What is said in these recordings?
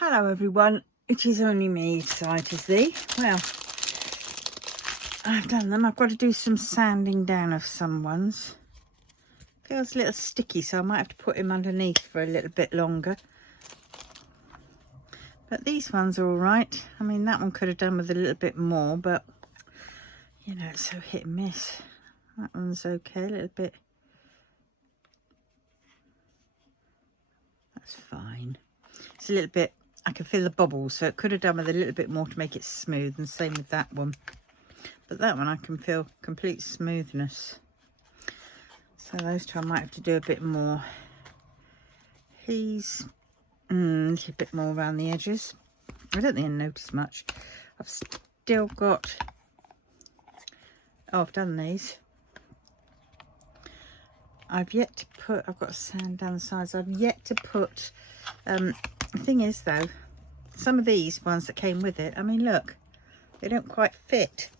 Hello everyone, it is only me, Sighted Thee. Well, I've done them. I've got to do some sanding down of some ones. Feels a little sticky, so I might have to put him underneath for a little bit longer. But these ones are all right. I mean, that one could have done with a little bit more, but you know, it's so hit and miss. That one's okay, a little bit. That's fine. It's a little bit, I can feel the bubbles, so it could have done with a little bit more to make it smooth, and same with that one. But that one I can feel complete smoothness. So those two I might have to do a bit more. He's a little bit more around the edges. I don't think I noticed much. I've still got, oh, I've done these. I've yet to put, I've got sand down the sides. I've yet to put, the thing is though, some of these ones that came with it, I mean, look, they don't quite fit.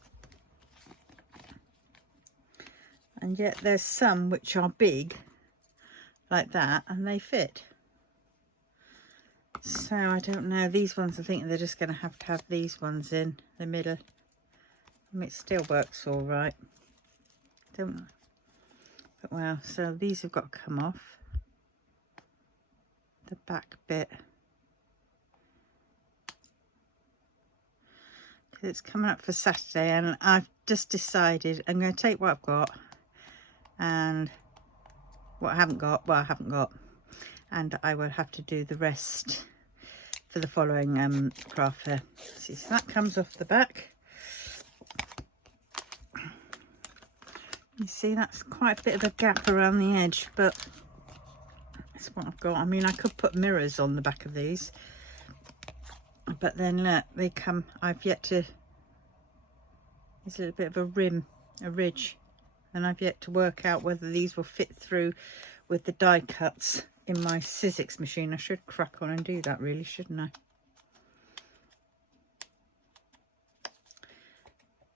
And yet there's some which are big, like that, and they fit. So I don't know, these ones I think they're just going to have these ones in the middle. I mean, it still works all right, don't I? But well, so these have got to come off the back bit, because it's coming up for Saturday, and I've just decided I'm going to take what I've got and what I haven't got, and I will have to do the rest for the following craft fair. See, so that comes off the back. You see, that's quite a bit of a gap around the edge, but that's what I've got. I mean, I could put mirrors on the back of these, but then look, they come, I've yet to, there's a little bit of a rim, a ridge, and I've yet to work out whether these will fit through with the die cuts in my Sizzix machine. I should crack on and do that really, shouldn't I?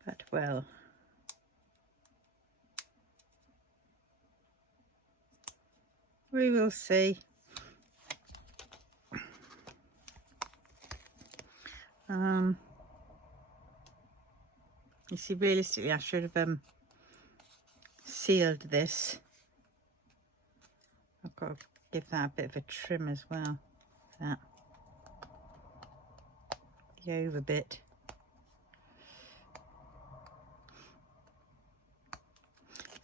But well, we will see. You see, realistically I should have sealed this. I've got to give that a bit of a trim as well. That the over bit.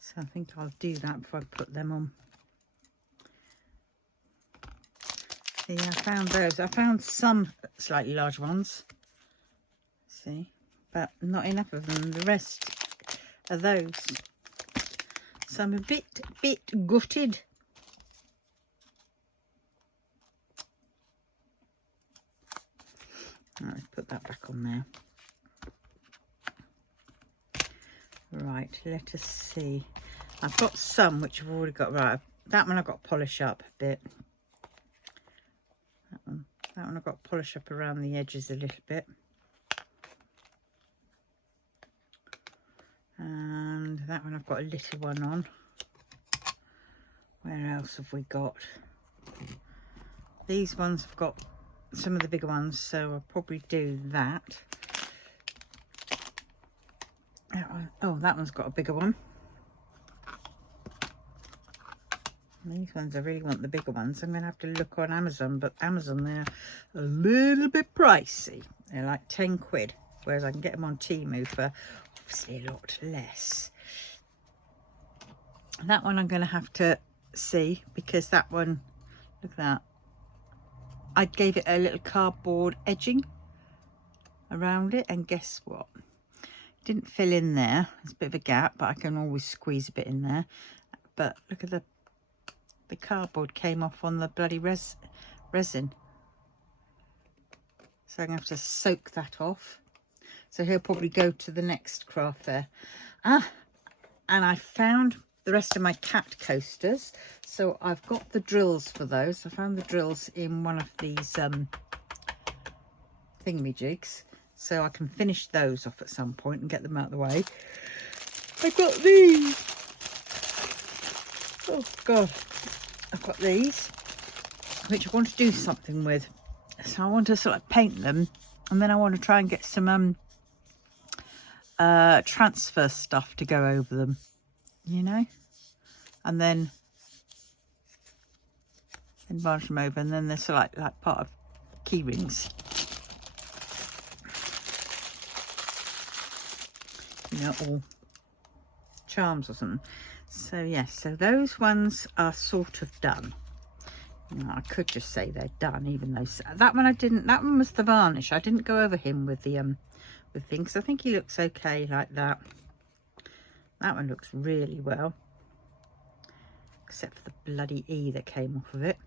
So I think I'll do that before I put them on. See, I found those. I found some slightly large ones. See, but not enough of them. The rest are those. So I'm a bit gutted. Right, let's put that back on there. Right, let us see. I've got some which I've already got. Right, that one I've got to polish up a bit. That one I've got to polish up around the edges a little bit. And that one I've got a little one on. Where else have we got? These ones have got some of the bigger ones, so I'll probably do that. That one, oh, that one's got a bigger one. These ones, I really want the bigger ones. I'm going to have to look on Amazon, but Amazon, they're a little bit pricey. They're like 10 quid, whereas I can get them on Temu for obviously a lot less. That one I'm going to have to see, because that one, look at that. I gave it a little cardboard edging around it, and guess what? It didn't fill in there. There's a bit of a gap, but I can always squeeze a bit in there. But look at the cardboard came off on the bloody resin. So I'm going to have to soak that off. So he'll probably go to the next craft fair. And I found the rest of my cat coasters. So I've got the drills for those. I found the drills in one of these thingamajigs. So I can finish those off at some point and get them out of the way. I've got these. Oh God. I've got these, which I want to do something with. So I want to sort of paint them, and then I want to try and get some transfer stuff to go over them, you know, and then enlarge them over, and then they're sort of like part of key rings, you know, or charms or something. So yes, so those ones are sort of done. You know, I could just say they're done, even though that one I didn't. That one was the varnish. I didn't go over him with the with things. I think he looks okay like that. That one looks really well, except for the bloody E that came off of it.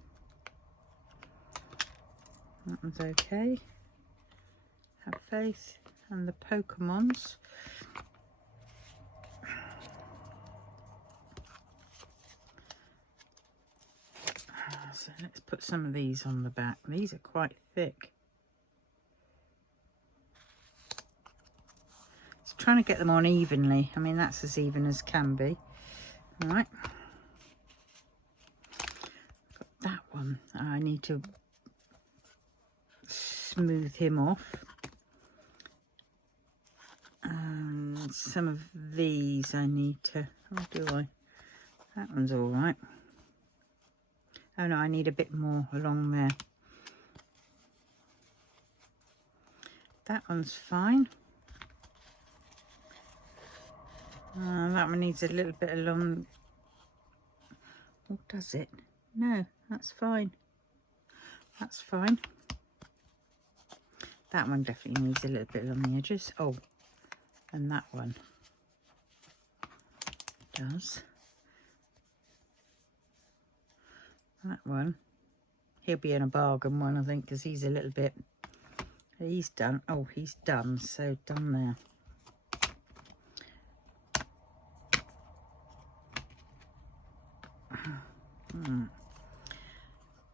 That one's okay. Have faith. And the Pokemons. So let's put some of these on the back. These are quite thick. Just trying to get them on evenly. I mean, that's as even as can be. All right. Got that one. I need to smooth him off. And some of these I need to... How do I? That one's all right. Oh no, I need a bit more along there. That one's fine. That one needs a little bit along. Oh, does it? No, that's fine. That's fine. That one definitely needs a little bit along the edges. Oh, and that one does. That one, he'll be in a bargain one, I think, because he's a little bit, he's done. Oh, he's done, so done there.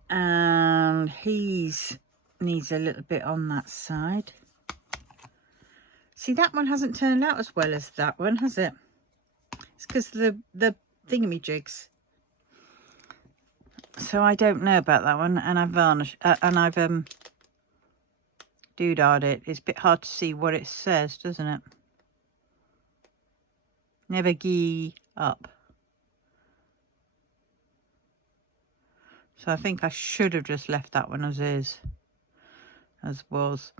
And he's needs a little bit on that side. See, that one hasn't turned out as well as that one, has it? It's because the thingamajigs. So I don't know about that one, and I've varnished and I've doodahed it. It's a bit hard to see what it says, doesn't it? Never give up. So I think I should have just left that one as is, as was,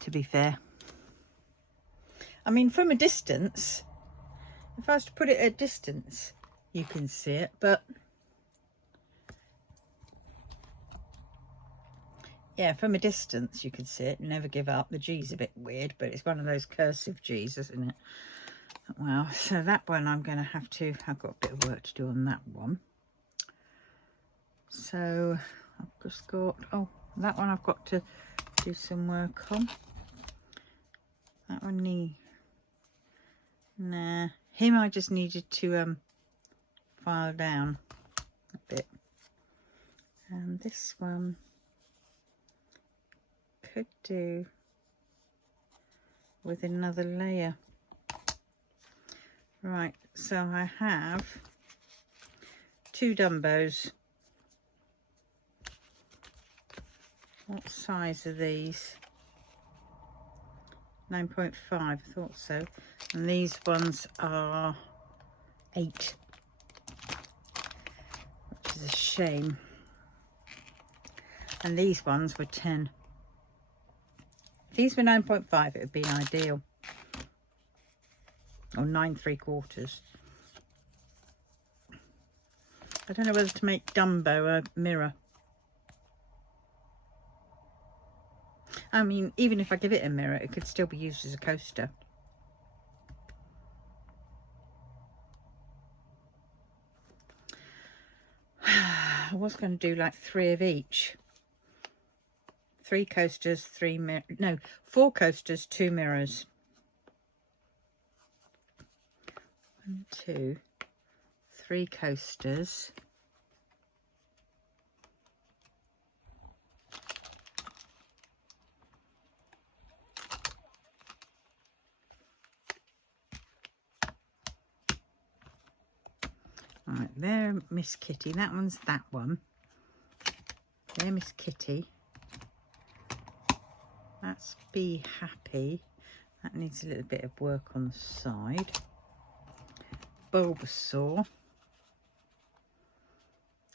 to be fair. I mean, from a distance, if I was to put it at a distance, you can see it, but yeah, from a distance you can see it. Never give up. The G's a bit weird, but it's one of those cursive G's, isn't it? Well, so that one I'm going to have to... I've got a bit of work to do on that one. So I've just got... Oh, that one I've got to do some work on. That one need... Nah. Him I just needed to file down a bit. And this one... could do with another layer. Right, so I have 2 Dumbos. What size are these? 9.5, I thought so. And these ones are 8, which is a shame. And these ones were 10. If these were 9.5, it would be ideal. Or 9 3/4. I don't know whether to make Dumbo a mirror. I mean, even if I give it a mirror, it could still be used as a coaster. I was going to do like 3 of each. 3 coasters, 3 mirrors. No, 4 coasters, 2 mirrors. 1, 2, 3 coasters. Right, there, Miss Kitty. That one's that one. There, Miss Kitty. That's Be Happy. That needs a little bit of work on the side. Bulbasaur.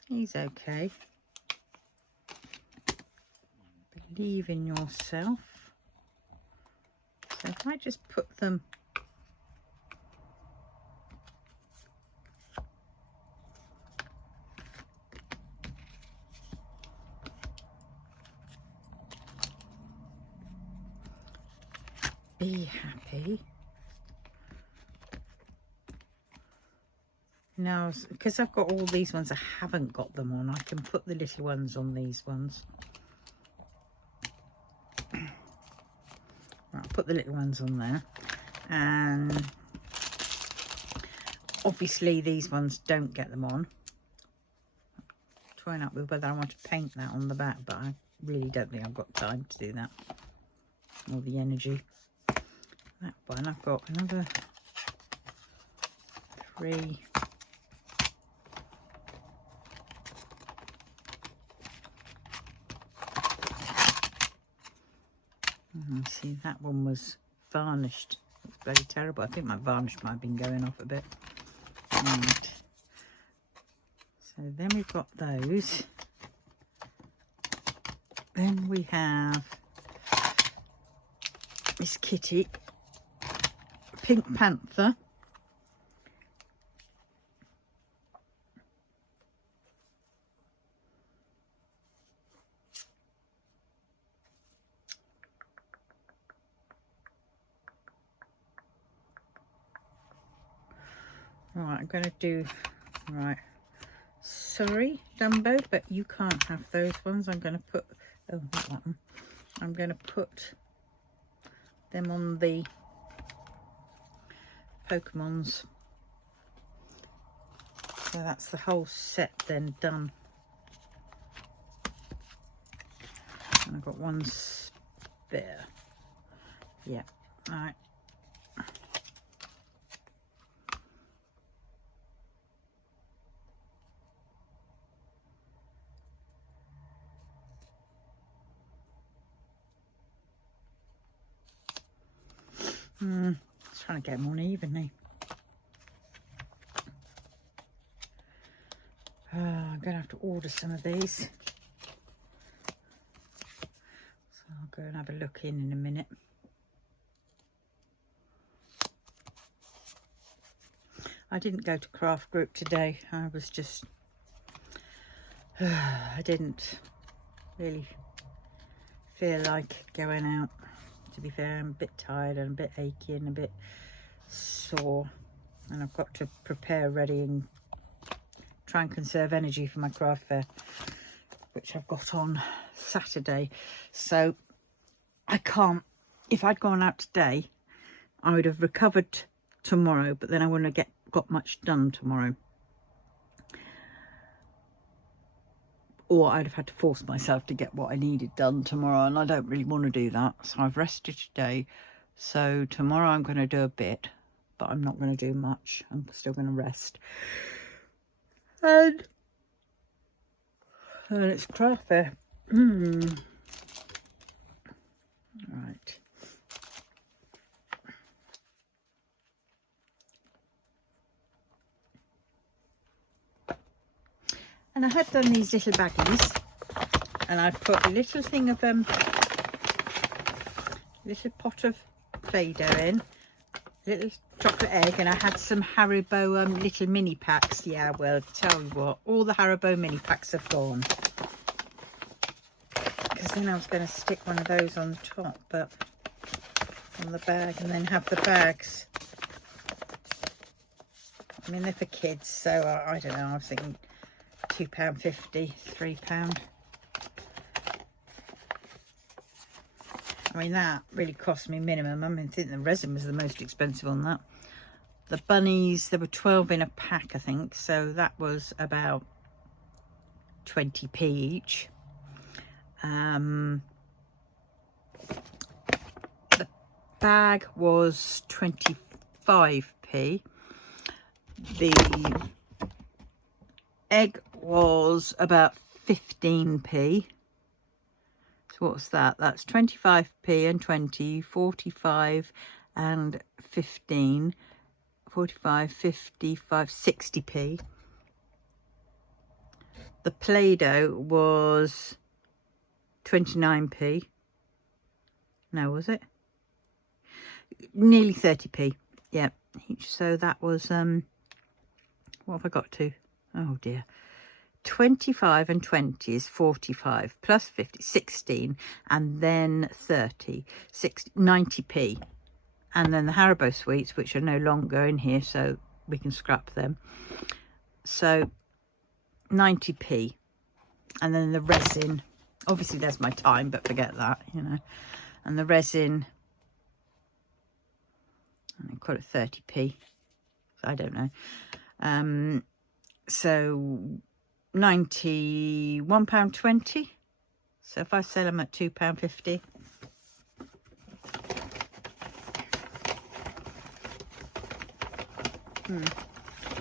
He's okay. Believe in Yourself. So if I just put them Be Happy. Now, because I've got all these ones I haven't got them on, I can put the little ones on these ones. Right, I'll put the little ones on there. And obviously these ones don't get them on. Trying up with whether I want to paint that on the back, but I really don't think I've got time to do that. Or the energy. That one, I've got another 3. See, that one was varnished. It's very terrible. I think my varnish might have been going off a bit. Right. So then we've got those. Then we have Miss Kitty, Pink Panther. Right, I'm going to do, right, sorry Dumbo, but you can't have those ones. I'm going to put, oh, not that one. I'm going to put them on the Pokemons. So that's the whole set then done. And I've got one spare. Yeah, all right. Trying to get them on evenly. I'm going to have to order some of these. So I'll go and have a look in a minute. I didn't go to craft group today. I was just... I didn't really feel like going out. To be fair, I'm a bit tired and a bit achy and a bit sore, and I've got to prepare ready and try and conserve energy for my craft fair, which I've got on Saturday. So I can't, if I'd gone out today I would have recovered tomorrow, but then I wouldn't have got much done tomorrow, or I'd have had to force myself to get what I needed done tomorrow, and I don't really want to do that. So I've rested today. So tomorrow I'm going to do a bit, but I'm not going to do much. I'm still going to rest. And it's craft fair. Right. And I had done these little baggies, and I put a little thing of little pot of Play-Doh in, little chocolate egg, and I had some Haribo little mini packs. Yeah, well, tell you what, all the Haribo mini packs have gone, because then I was going to stick one of those on the top, but on the bag, and then have the bags. I mean, they're for kids, so I don't know, I was thinking £2.50, £3. I mean, that really cost me minimum. I mean, I think the resin was the most expensive on that. The bunnies, there were 12 in a pack, I think, so that was about 20p each. The bag was 25p. The egg was about 15p. So what's that? That's 25p and 20, 45 and 15, 45, 55, 60p. The Play-Doh was 29p. No, was it? Nearly 30p. Yeah. So that was, what have I got to? Oh dear. 25 and 20 is 45 plus 50, 16, and then 30, 60, 90p. And then the Haribo sweets, which are no longer in here, so we can scrap them. So 90p. And then the resin, obviously there's my time, but forget that, you know. And the resin, I call it 30p. I don't know. So £91.20. So if I sell them at £2.50.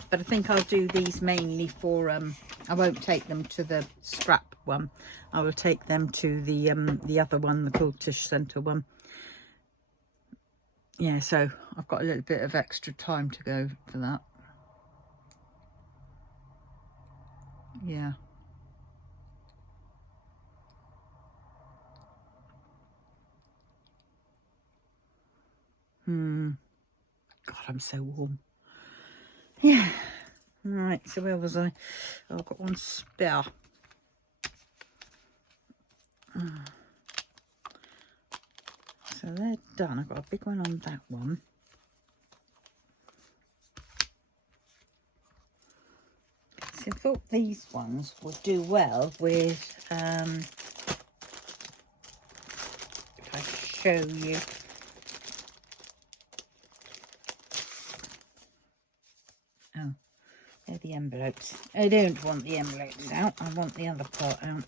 But I think I'll do these mainly for I won't take them to the scrap one. I will take them to the other one, the Quiltish Centre one. Yeah, so I've got a little bit of extra time to go for that. Yeah. God, I'm so warm. Yeah. Right, so where was I? Oh, I've got one spare. So they're done. I've got a big one on that one. So I thought these ones would do well with, if I show you. Oh, they're the envelopes. I don't want the envelopes out. I want the other part out.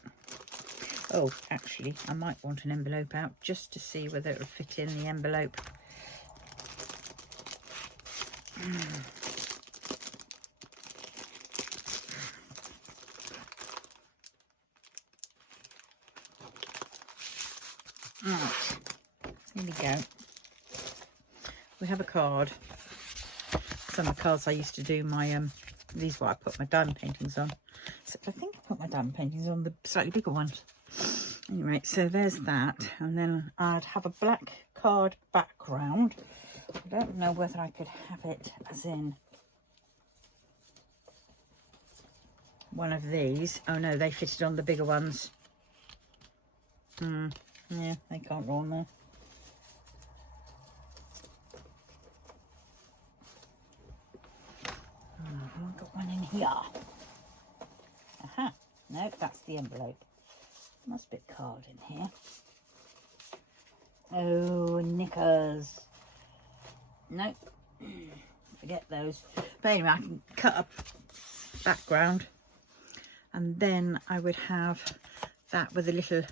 Oh, actually, I might want an envelope out just to see whether it will fit in the envelope. Right, here we go. We have a card. Some of the cards I used to do my, these are what I put my diamond paintings on. So I think I put my diamond paintings on the slightly bigger ones. Anyway, so there's that. And then I'd have a black card background. I don't know whether I could have it as in one of these. Oh no, they fitted on the bigger ones. Yeah, they can't go on there. I've got one in here. Aha. No, that's the envelope. Must be a card in here. Oh, knickers. Nope. Forget those. But anyway, I can cut a background. And then I would have that with a little, so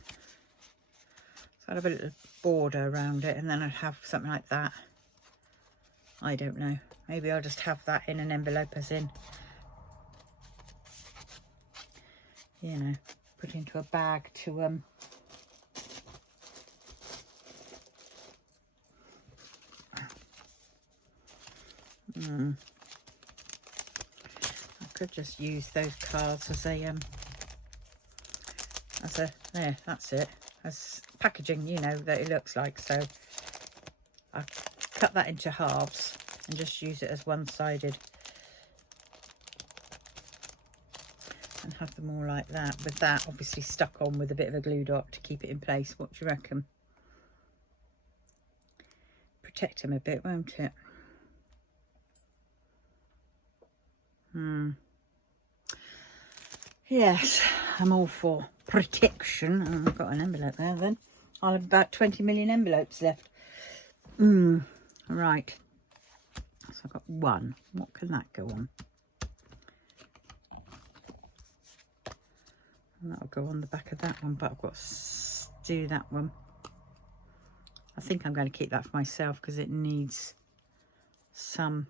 I'd have a little border around it. And then I'd have something like that. I don't know. Maybe I'll just have that in an envelope as in, you know, put into a bag to I could just use those cards as a there, that's it, as packaging, you know, that it looks like. So I cut that into halves and just use it as one-sided and have them all like that, with that obviously stuck on with a bit of a glue dot to keep it in place. What do you reckon? Protect them a bit, won't it? Yes, I'm all for protection. Oh, I've got an envelope there then. I'll have about 20 million envelopes left. Right. So I've got one. What can that go on? And that'll go on the back of that one, but I've got to do that one. I think I'm going to keep that for myself because it needs some...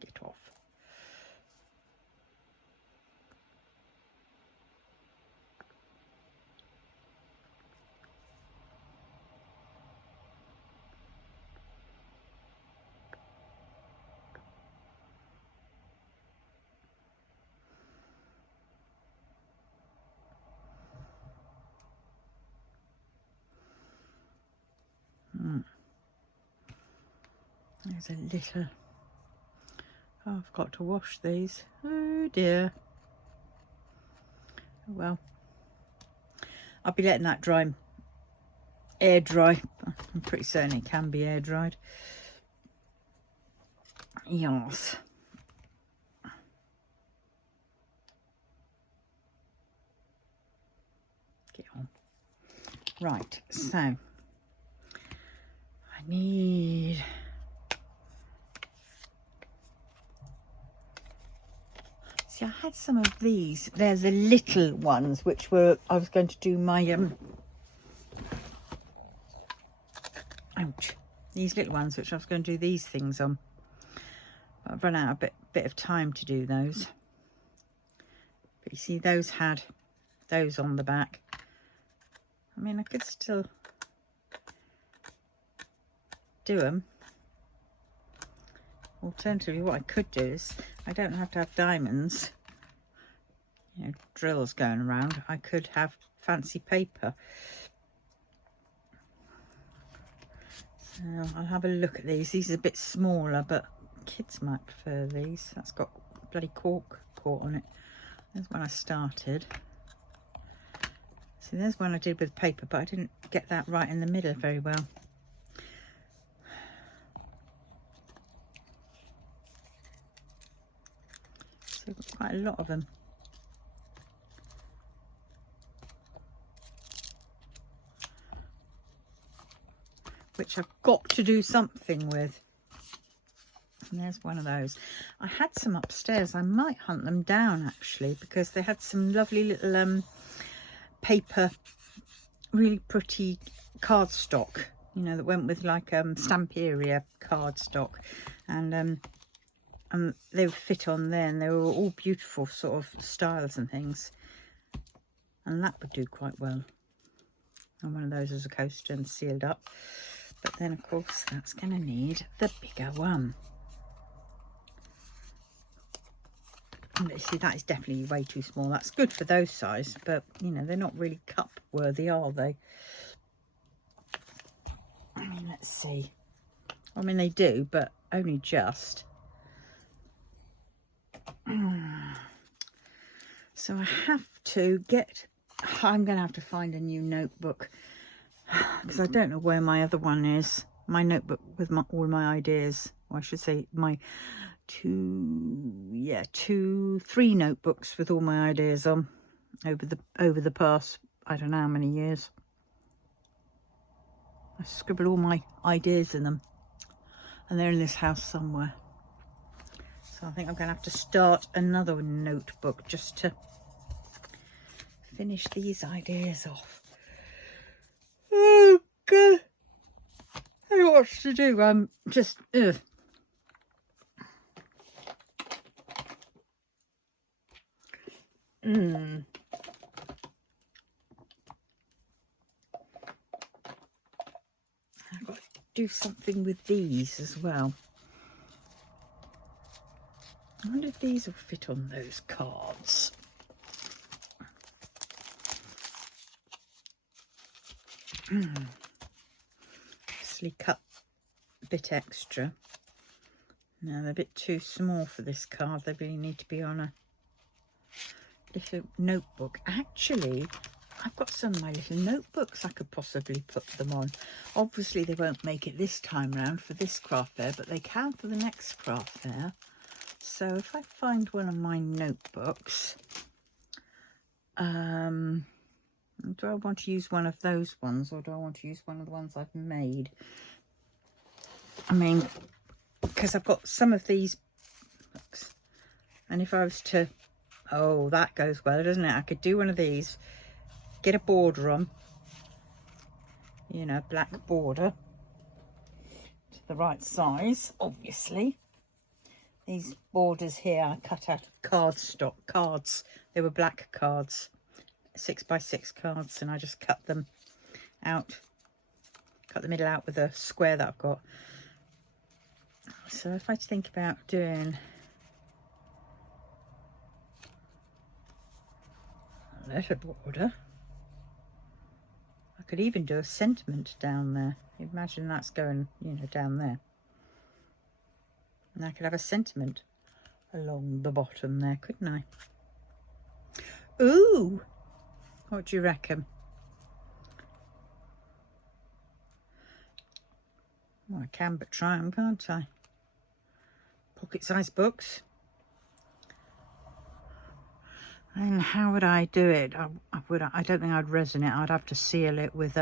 get off. There's a little, oh, I've got to wash these, oh dear. Well, I'll be letting that dry, air dry. I'm pretty certain it can be air dried. Yes. Get on. Right, so I need see, I had some of these. They're the little ones, which were, I was going to do my ouch, these little ones, which I was going to do these things on. But I've run out a bit of time to do those. But you see, those had those on the back. I mean, I could still do them. Alternatively, what I could do is, I don't have to have diamonds, you know, drills going around. I could have fancy paper. So I'll have a look at these. These are a bit smaller, but kids might prefer these. That's got bloody cork caught on it. There's when I started. See, there's one I did with paper, but I didn't get that right in the middle very well. So I've got quite a lot of them. Which I've got to do something with. And there's one of those. I had some upstairs. I might hunt them down actually, because they had some lovely little paper, really pretty cardstock, you know, that went with like Stamperia cardstock, and they would fit on there, and they were all beautiful sort of styles and things, and that would do quite well on one of those as a coaster and sealed up. But then of course that's going to need the bigger one. And you see, that is definitely way too small. That's good for those size, but you know, they're not really cup worthy, are they? I mean, let's see. I mean, they do, but only just. So I have to get, I'm going to have to find a new notebook, because I don't know where my other one is. My notebook with all my ideas, or I should say my three notebooks with all my ideas on over the past, I don't know how many years. I scribbled all my ideas in them, and they're in this house somewhere. So I think I'm going to have to start another notebook just to finish these ideas off. Oh God, I don't know what to do. I'm just I've got to do something with these as well. I wonder if these will fit on those cards. Obviously cut a bit extra. No, they're a bit too small for this card. They really need to be on a little notebook. Actually, I've got some of my little notebooks I could possibly put them on. Obviously they won't make it this time round for this craft fair, but they can for the next craft fair. So if I find one of my notebooks, do I want to use one of those ones, or do I want to use one of the ones I've made? I mean, because I've got some of these books, and if I was to, oh, that goes well, doesn't it? I could do one of these, get a border on, you know, black border to the right size, obviously. These borders here I cut out of cardstock cards. They were black cards, 6x6 cards, and I just cut them out, cut the middle out with a square that I've got. So if I think about doing a letter border, could even do a sentiment down there. Imagine that's going, you know, down there. And I could have a sentiment along the bottom there, couldn't I? Ooh! What do you reckon? Well, I can but try them, can't I? Pocket-sized books. And how would I do it? I don't think I'd resin it. I'd have to seal it with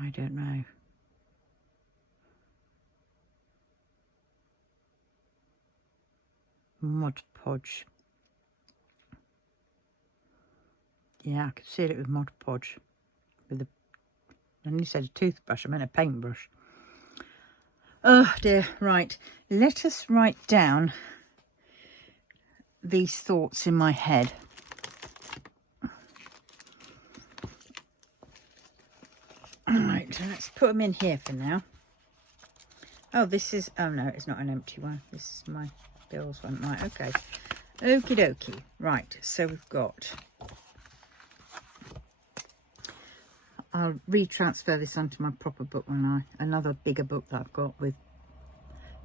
I don't know. Mod Podge. Yeah, I could seal it with Mod Podge. With I nearly said a toothbrush, I meant a paintbrush. Oh dear, right. Let us write down these thoughts in my head. Right, let's put them in here for now. Oh, this is, oh no, it's not an empty one. This is my bills one. Right, okay. Okie dokie. Right, so we've got, I'll retransfer this onto my proper book when another bigger book that I've got with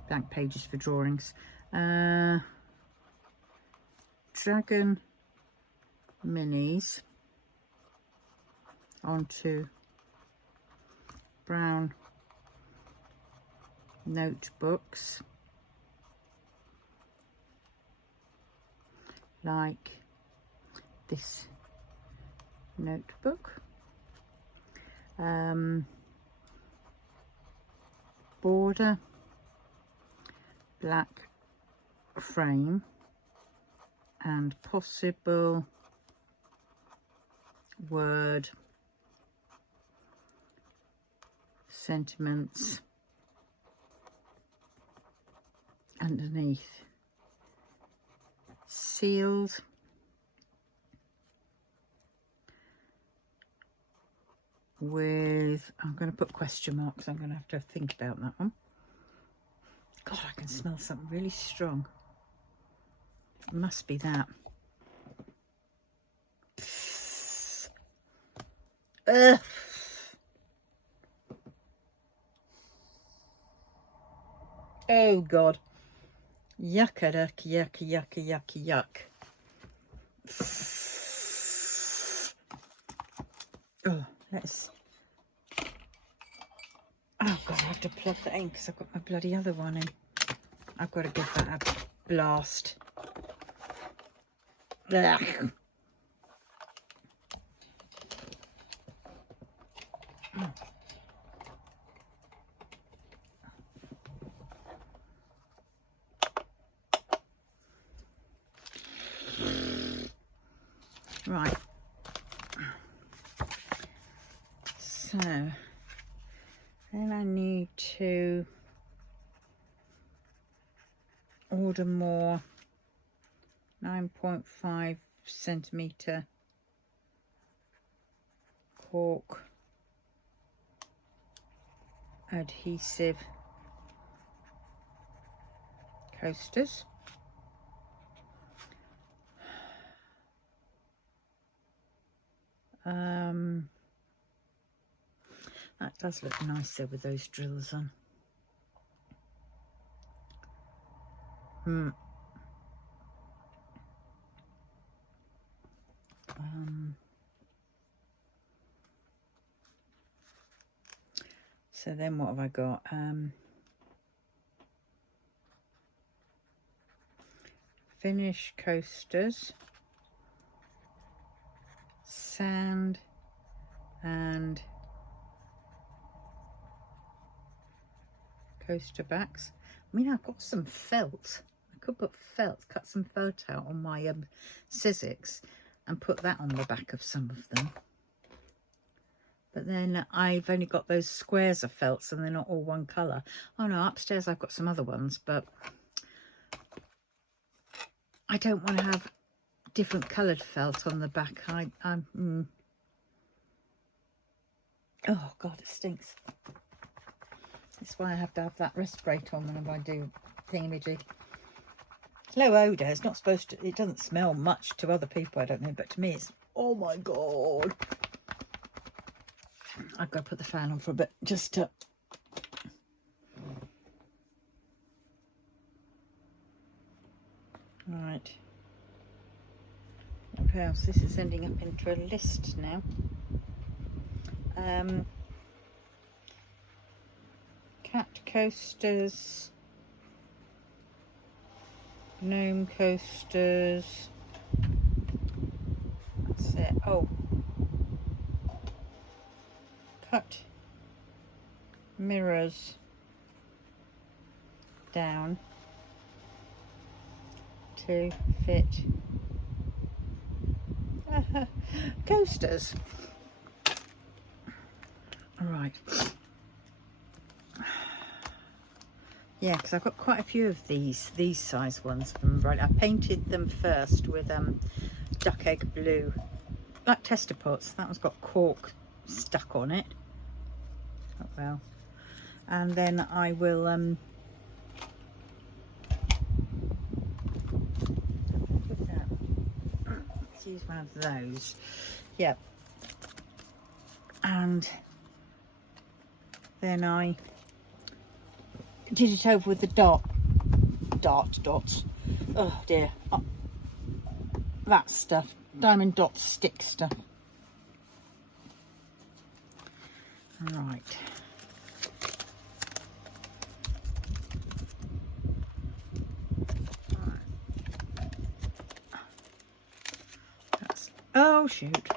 blank pages for drawings. Dragon minis onto brown notebooks like this notebook. Border, black frame, and possible word sentiments underneath, sealed with, I'm going to put question marks. I'm going to have to think about that one. God, I can smell something really strong. It must be that. Ugh. Oh God. Yuck, yuck, yuck, yuck, yuck, yuck. Oh, let's. Oh God, I have to plug that in because I've got my bloody other one in. I've got to give that a blast. Ugh. Right. So then I need to order more 9.5 centimetre cork adhesive coasters. That does look nicer with those drills on. So then what have I got? Finish coasters, sand and coaster backs. I mean, I've got some felt. I could put felt, cut some felt out on my Sizzix and put that on the back of some of them. But then I've only got those squares of felts and they're not all one colour. Oh no, upstairs I've got some other ones, but I don't want to have different coloured felt on the back. Oh God, it stinks. That's why I have to have that respirator on whenever I do thingamajig. It's low odour. It's not supposed to, it doesn't smell much to other people, I don't know, but to me it's, oh my God. I've got to put the fan on for a bit just to... Right. What else? This is ending up into a list now. Cat coasters, gnome coasters. That's it. Oh, cut mirrors down to fit coasters. All right. Yeah, because I've got quite a few of these size ones from right. I painted them first with duck egg blue, like tester pots. That one's got cork stuck on it. Oh well. And then I will let's use one of those. Yep. And then I did it over with the dots. Oh dear. Oh, that stuff. Diamond dot stick stuff. Right. Oh shoot.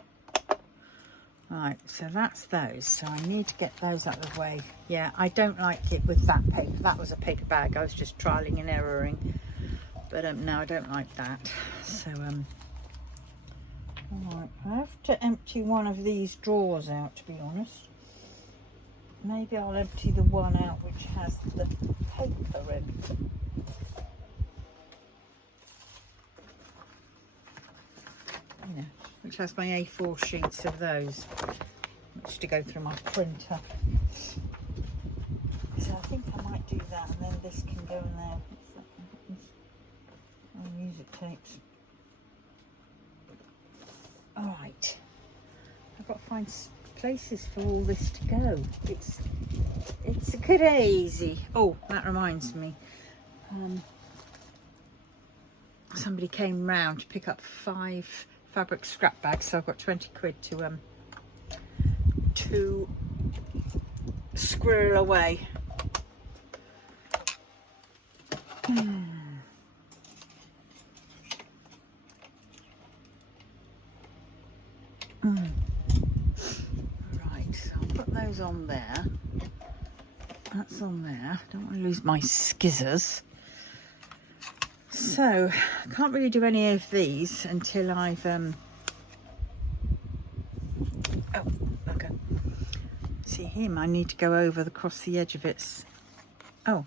Right, so that's those. So I need to get those out of the way. Yeah, I don't like it with that paper. That was a paper bag. I was just trialing and erroring. But no, I don't like that. So alright, I have to empty one of these drawers out, to be honest. Maybe I'll empty the one out which has the paper in. Yeah, which has my A4 sheets of those, which to go through my printer. So I think I might do that, and then this can go in there. Oh, music tapes. All right, I've got to find places for all this to go. It's a crazy. Oh, that reminds me. Somebody came round to pick up 5 fabric scrap bags, so I've got 20 quid to squirrel away. Right, so I'll put those on there. That's on there. Don't want to lose my skizzers. So I can't really do any of these until I've oh, okay. See him, I need to go over across the edge of it. Oh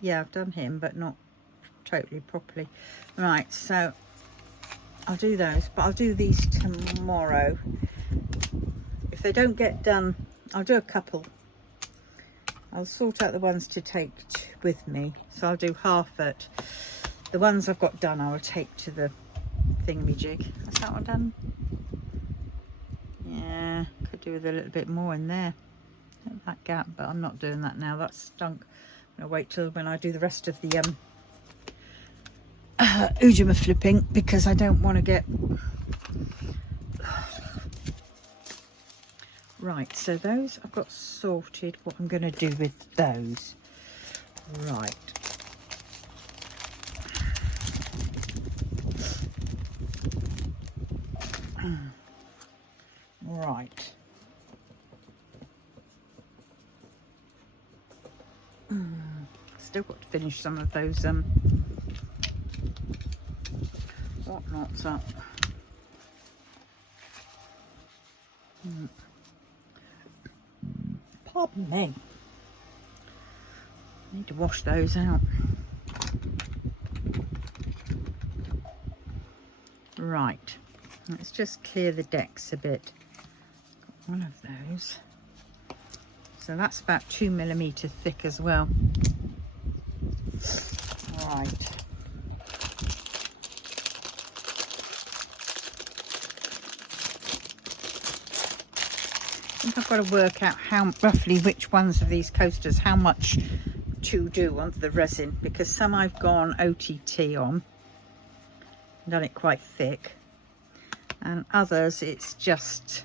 yeah, I've done him, but not totally properly. Right, so I'll do those, but I'll do these tomorrow. If they don't get done, I'll do a couple. I'll sort out the ones to take with me, so I'll do half it. The ones I've got done, I'll take to the thingamajig. Is that one done? Yeah, could do with a little bit more in there. That gap, but I'm not doing that now. That's stunk. I'm gonna wait till when I do the rest of the Ujima flipping, because I don't want to get... Right, so those I've got sorted. What I'm going to do with those. Right. Right. Still got to finish some of those whatnots up. Pardon me. I need to wash those out. Right. Let's just clear the decks a bit. Got one of those. So that's about 2mm thick as well. Right. In think I've got to work out how roughly which ones of these coasters, how much to do onto the resin, because some I've gone OTT on, done it quite thick, and others it's just,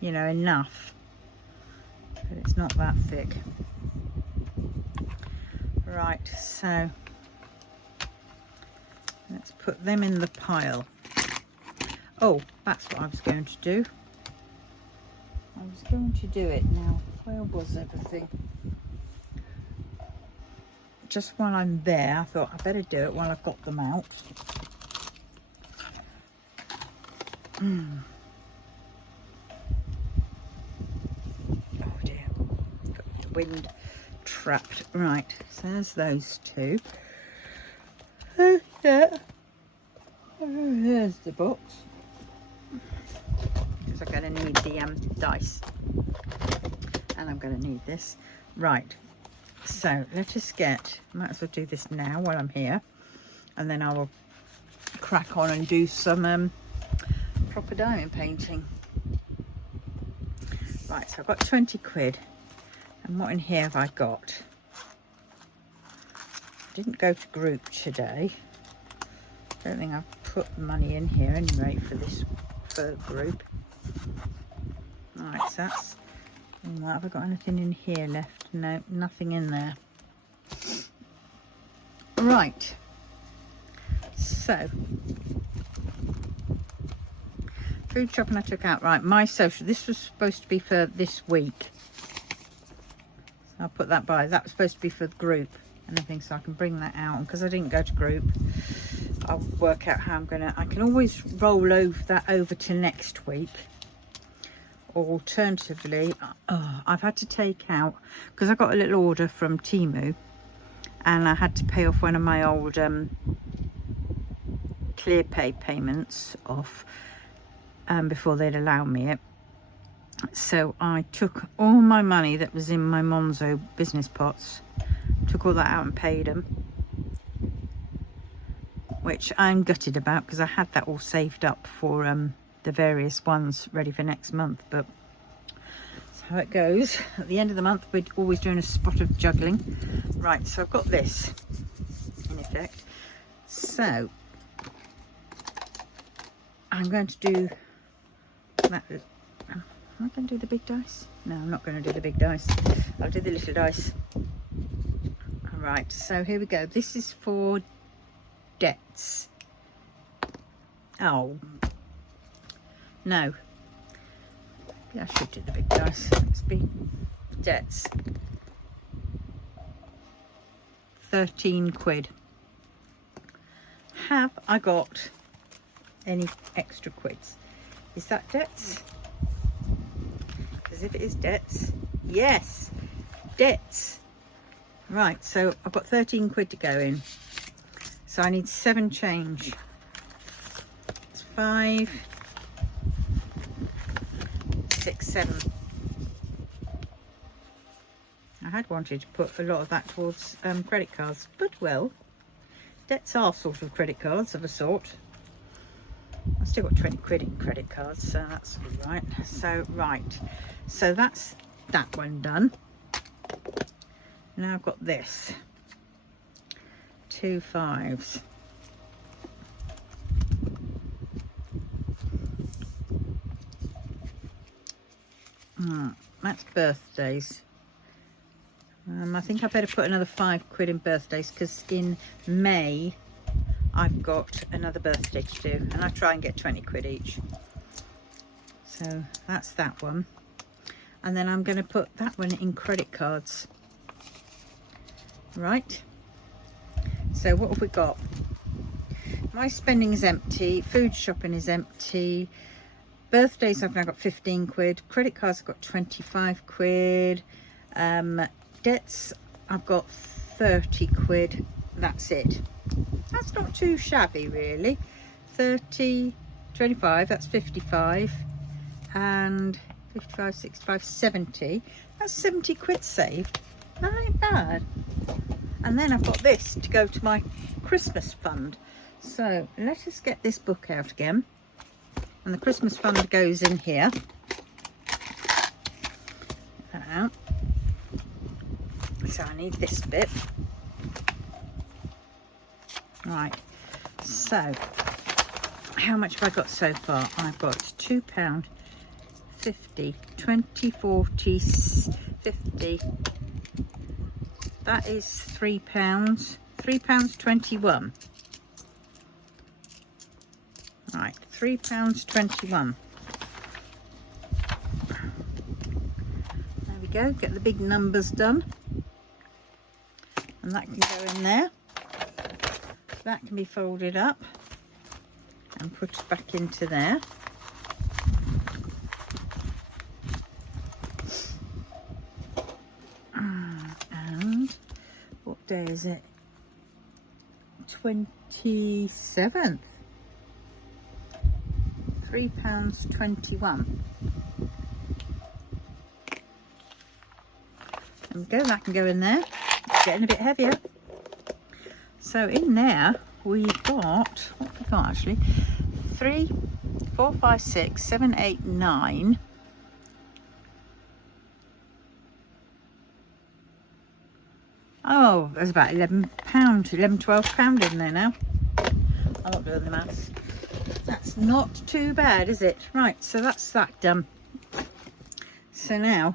you know, enough, but it's not that thick. Right, so let's put them in the pile. Oh, that's what I was going to do. I was going to do it now. Where was everything? Just while I'm there, I thought I better do it while I've got them out. Oh dear, got the wind trapped. Right, so there's those two. Yeah. There's the box. Because I'm going to need the dice. And I'm going to need this. Right. So let us get, might as well do this now while I'm here. And then I will crack on and do some proper diamond painting. Right, so I've got 20 quid. And what in here have I got? I didn't go to group today. I don't think I've put money in here anyway for this, for group. Right, so that's, have I got anything in here left? No, nothing in there. Right, so food shopping I took out. Right, my social, this was supposed to be for this week, so I'll put that by. That was supposed to be for the group and everything, so I can bring that out. And because I didn't go to group, I'll work out how I'm gonna, I can always roll over that over to next week. Or alternatively, I've had to take out, because I got a little order from Temu, and I had to pay off one of my old ClearPay payments off before they'd allow me it. So I took all my money that was in my Monzo business pots, took all that out and paid them, which I'm gutted about because I had that all saved up for the various ones ready for next month. But that's how it goes. At the end of the month we're always doing a spot of juggling. Right, so I've got this in effect. So I'm going to do that. Am I going to do the big dice? No, I'm not going to do the big dice. I'll do the little dice. Alright, so here we go. This is for debts. Oh no, yeah, I should do the big dice. Let's be debts. 13 quid. Have I got any extra quids? Is that debts? Because if it is debts, yes, debts. Right, so I've got 13 quid to go in. So I need 7 change. It's 5, 6, 7. I had wanted to put a lot of that towards credit cards, but well, debts are sort of credit cards of a sort. I've still got 20 quid in credit cards, so that's all right. So right, so that's that one done. Now I've got this. 2 5s. That's birthdays. I think I better put another 5 quid in birthdays, because in May I've got another birthday to do, and I try and get 20 quid each. So that's that one. And then I'm going to put that one in credit cards. Right. So what have we got? My spending is empty. Food shopping is empty. Birthdays I've now got 15 quid. Credit cards I've got 25 quid. Debts I've got 30 quid. That's it. That's not too shabby really. 30, 25, that's 55. And 55, 65, 70. That's 70 quid saved. That ain't bad. And then I've got this to go to my Christmas fund. So let us get this book out again. And the Christmas fund goes in here. out. So I need this bit. Right, so how much have I got so far? I've got £2, 50, 20, 40, 50. That is £3, £3.21. Right, £3.21. There we go, get the big numbers done. And that can go in there. That can be folded up and put back into there. And what day is it? 27th. £3.21. There we go, that can go in there. It's getting a bit heavier. So in there we've got, what have we got actually? 3, 4, 5, 6, 7, 8, 9. Oh, there's about £11, 11, 12 pound in there now. I'm not doing the maths. That's not too bad, is it? Right, so that's that done. So now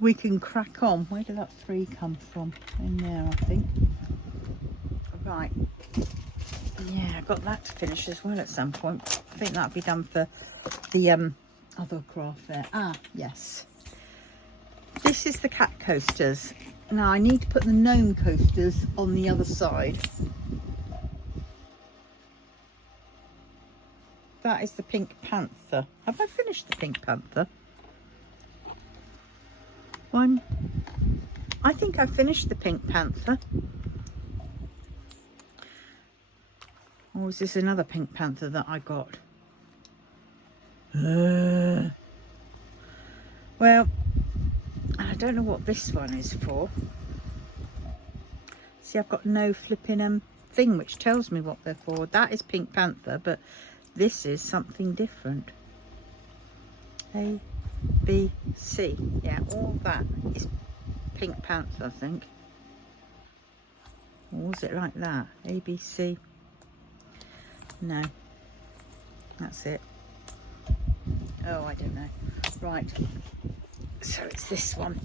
we can crack on. Where did that 3 come from? In there, I think. Right. Yeah, I got that to finish as well at some point. I think that'll be done for the other craft fair. Ah, yes. This is the cat coasters. Now I need to put the gnome coasters on the other side. That is the Pink Panther. Have I finished the Pink Panther? I think I finished the Pink Panther. Or is this another Pink Panther that I got? Well, I don't know what this one is for. See, I've got no flipping thing which tells me what they're for. That is Pink Panther, but this is something different. A, B, C. Yeah, all that is Pink Panther, I think. Or was it like that? A, B, C. No. That's it. Oh, I don't know. Right. So it's this one.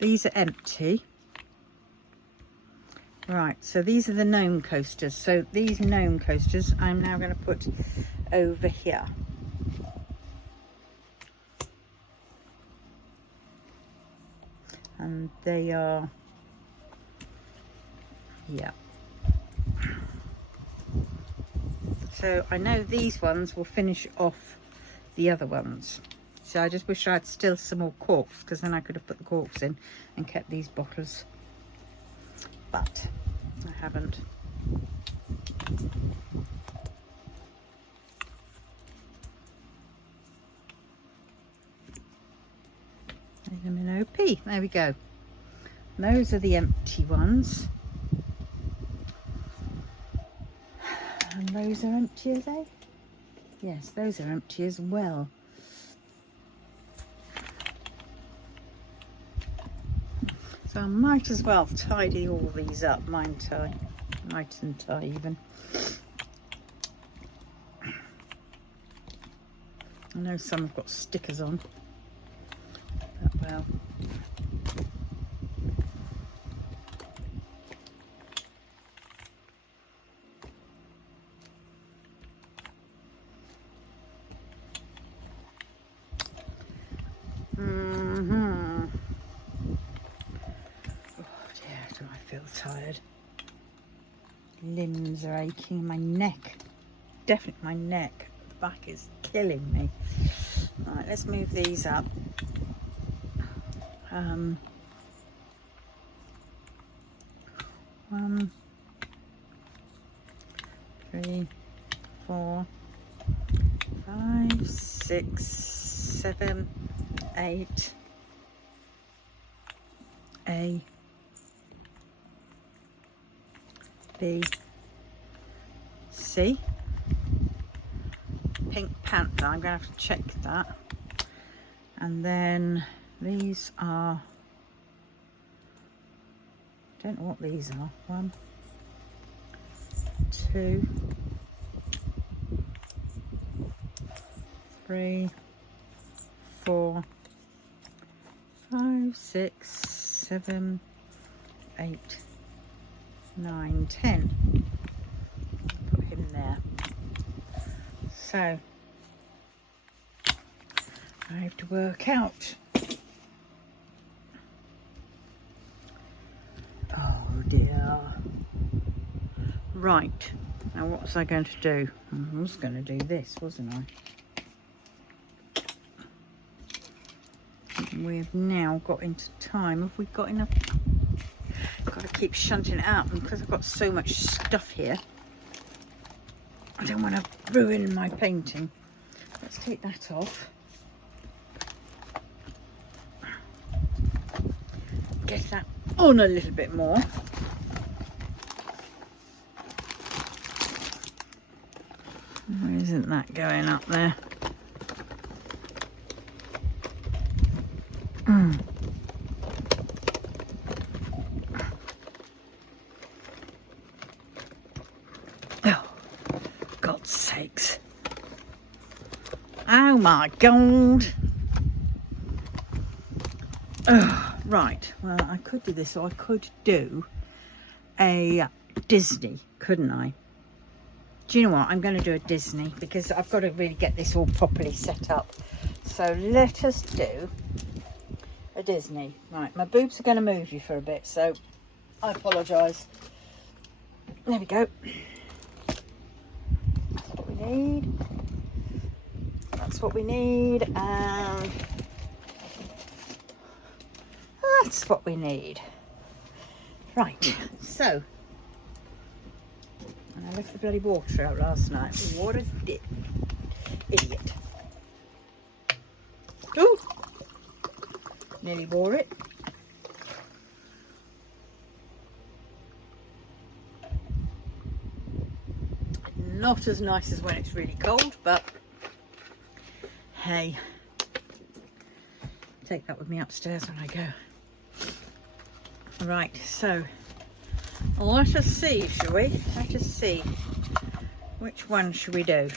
These are empty. Right, so these are the gnome coasters. So these gnome coasters I'm now going to put over here. And they are, yeah. So I know these ones will finish off the other ones. So I just wish I had still some more corks, because then I could have put the corks in and kept these bottles. But I haven't. Leave them in OP. There we go. Those are the empty ones. And those are empty, are they? Yes, those are empty as well. So I might as well tidy all these up, mightn't I even? I know some have got stickers on, but well. Tired. Limbs are aching. My neck, definitely my neck. The back is killing me. Right, let's move these up. 1, 3, 4, 5, 6, 7, 8. A, B, C, Pink Panther. I'm going to have to check that. And then these are, I don't know what these are. 1, 2, 3, 4, 5, 6, 7, 8, 9, 10. Put him there. So I have to work out. Oh dear. Right, now what was I going to do? I was going to do this, wasn't I? We've now got into time. Have we got enough? Got to keep shunting it out, and because I've got so much stuff here, I don't want to ruin my painting. Let's take that off. Get that on a little bit more. Why isn't that going up there? Oh, God's sakes. Oh my God. Oh, right, well, I could do this, or I could do a Disney, couldn't I? Do you know what? I'm going to do a Disney because I've got to really get this all properly set up. So let us do a Disney. Right, my boobs are going to move you for a bit, so I apologise. There we go. That's what we need. That's what we need, and that's what we need. Right, so, and I left the bloody water out last night. What a idiot. Ooh! Nearly wore it. Not as nice as when it's really cold, but hey, take that with me upstairs when I go. Right, so let us see, shall we? Let us see. Which one should we do?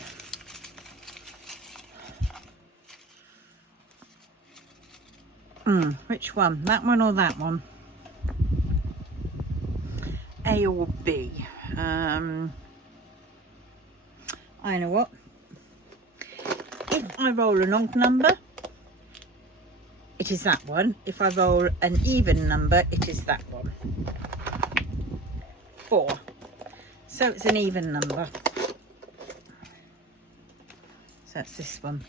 Which one? That one or that one? A or B? I know what. If I roll an odd number, it is that one. If I roll an even number, it is that one. 4. So it's an even number. So that's this one.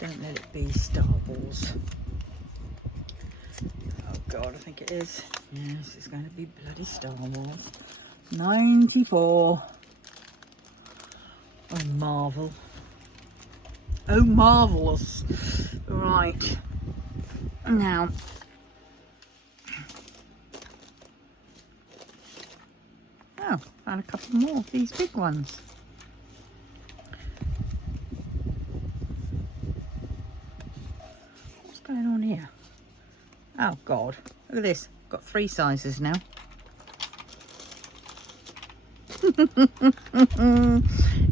Don't let it be Star Wars. Oh God, I think it is. Yes, it's going to be bloody Star Wars. 94. Oh, Marvel. Oh, marvellous. Right. Now, oh, found a couple more of these big ones. What's going on here? Oh, God. Look at this. Got 3 sizes now.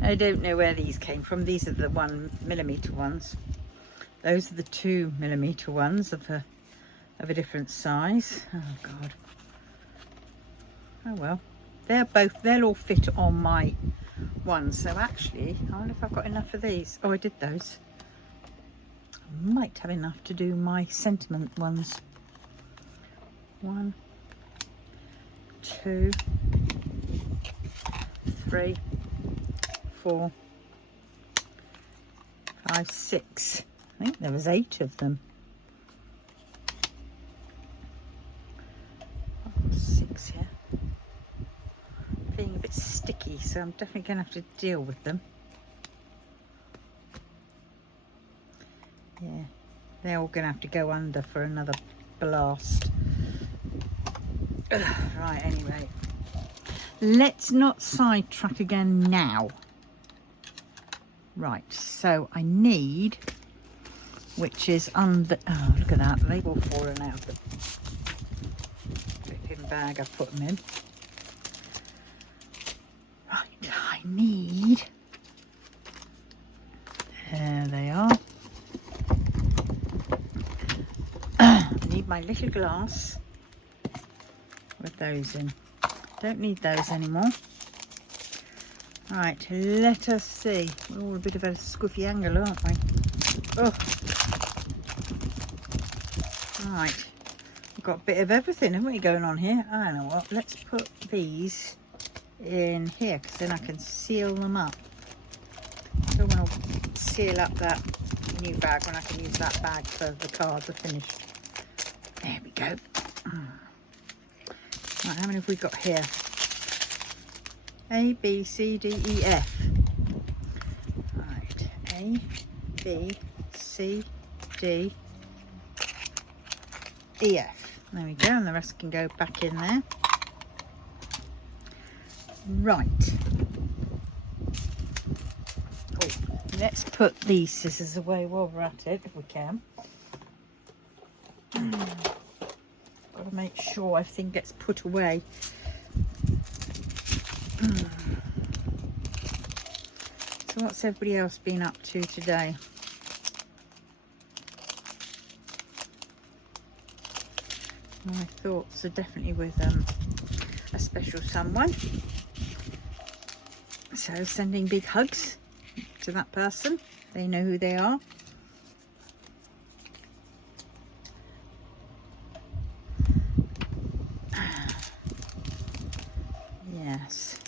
I don't know where these came from. These are the 1mm ones. Those are the 2mm ones of a different size. Oh God. Oh well. They'll all fit on my one. So actually, I wonder if I've got enough of these. Oh, I did those. I might have enough to do my sentiment ones. 1, 2, 3, 4, 5, 6. I think there was 8 of them. 6 here. Feeling a bit sticky, so I'm definitely going to have to deal with them. Yeah, they're all going to have to go under for another blast. Right, anyway. Let's not sidetrack again now. Right, so I need, which is under, oh look at that, they've all fallen out of the flipping bag I put them in. Right, I need, there they are. I need my little glass with those in. Don't need those anymore. Right, let us see. We're all a bit of a squiffy angle, aren't we? Oh. Right, we've got a bit of everything, haven't we, going on here? I know what, let's put these in here, because then I can seal them up. So I'm going to seal up that new bag when I can use that bag for the cards are finished. There we go. Right, how many have we got here? A, B, C, D, E, F. Right, A, B, C, D, E, F. There we go, and the rest can go back in there. Right. Oh, let's put these scissors away while we're at it, if we can. Got to make sure everything gets put away. So what's everybody else been up to today? My thoughts are definitely with a special someone. So sending big hugs to that person. They know who they are. Yes.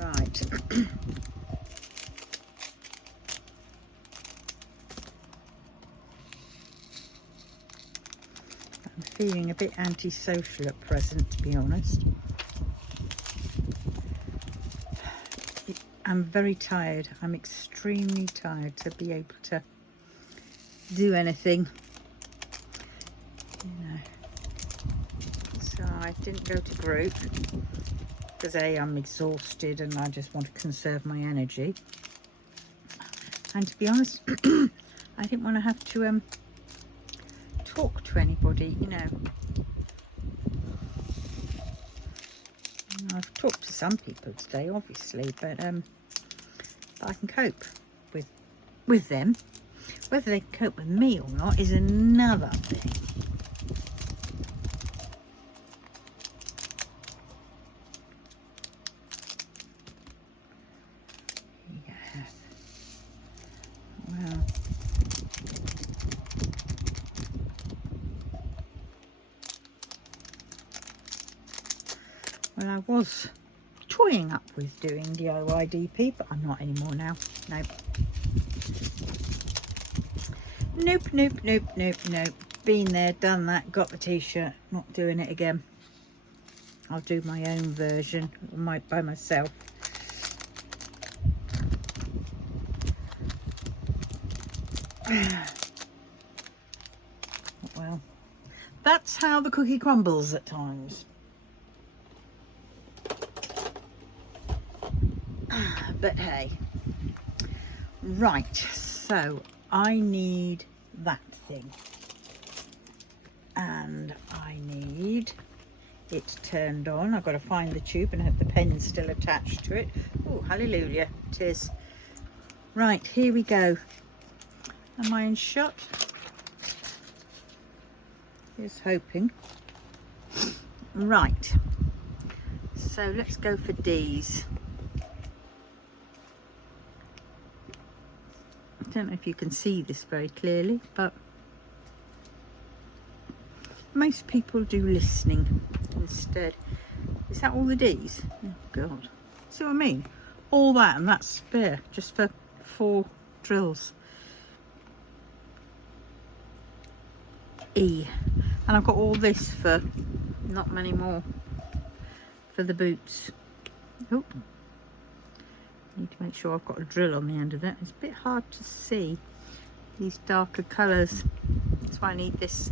Right. I'm feeling a bit antisocial at present, to be honest. I'm very tired. I'm extremely tired to be able to do anything, you know. So I didn't go to group because A, I'm exhausted and I just want to conserve my energy. And to be honest, I didn't want to have to talk to anybody, you know. I've talked to some people today, obviously, but I can cope with them. Whether they cope with me or not is another thing. Yes. Well. Well, I was toying up with doing DIY DP, but I'm not anymore now. Nope. Nope, nope, nope, nope, nope. Been there, done that, got the t-shirt, not doing it again. I'll do my own version by myself. Well, that's how the cookie crumbles at times. But hey, right, so I need that thing and I need it turned on. I've got to find the tube and have the pen still attached to it. Oh, hallelujah, it is. Right, here we go. Am I in shot? Here's hoping. Right, so let's go for D's. I don't know if you can see this very clearly, but most people do listening instead. Is that all the D's? Oh God, see what I mean? All that and that's spare just for 4 drills. E, and I've got all this for not many more for the boots. Oh, need to make sure I've got a drill on the end of that. It's a bit hard to see these darker colours. That's why I need this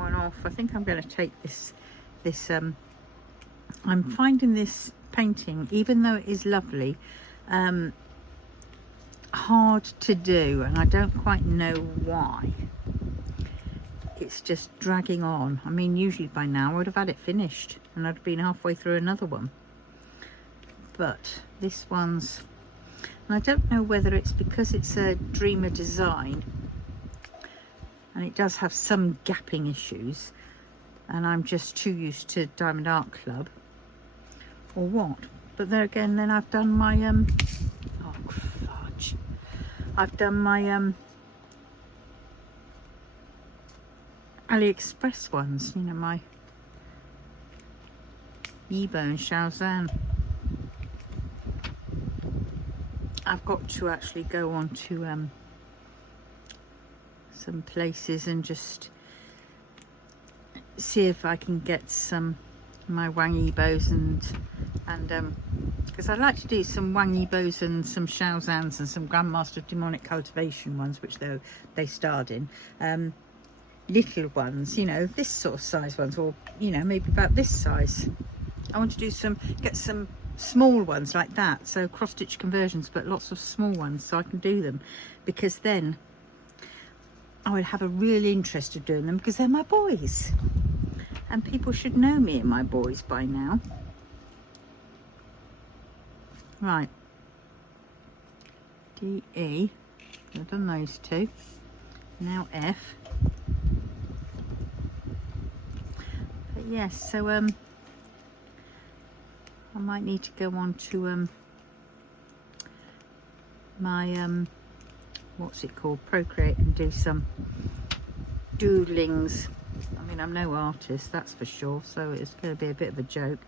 one off. I think I'm going to take this I'm finding this painting, even though it is lovely, hard to do, and I don't quite know why. It's just dragging on. I mean, usually by now I would have had it finished and I'd have been halfway through another one, but this one's, and I don't know whether it's because it's a Dreamer design and it does have some gapping issues and I'm just too used to Diamond Art Club or what. But there again, then I've done my oh fudge, I've done my AliExpress ones, you know, my Yibo and Shaozan. I've got to actually go on to some places and just see if I can get some my Wang Yibos and because I'd like to do some Wang Yibos and some Shaozans and some Grandmaster Demonic Cultivation ones, which they starred in. Little ones, you know, this sort of size ones, or you know, maybe about this size. I want to do get some small ones like that, so cross stitch conversions, but lots of small ones, so I can do them, because then I would have a real interest of doing them, because they're my boys and people should know me and my boys by now. Right, D-E, I've done those two, now F. But yes, so I might need to go on to my what's it called, Procreate, and do some doodlings. I mean, I'm no artist, that's for sure, so it's going to be a bit of a joke,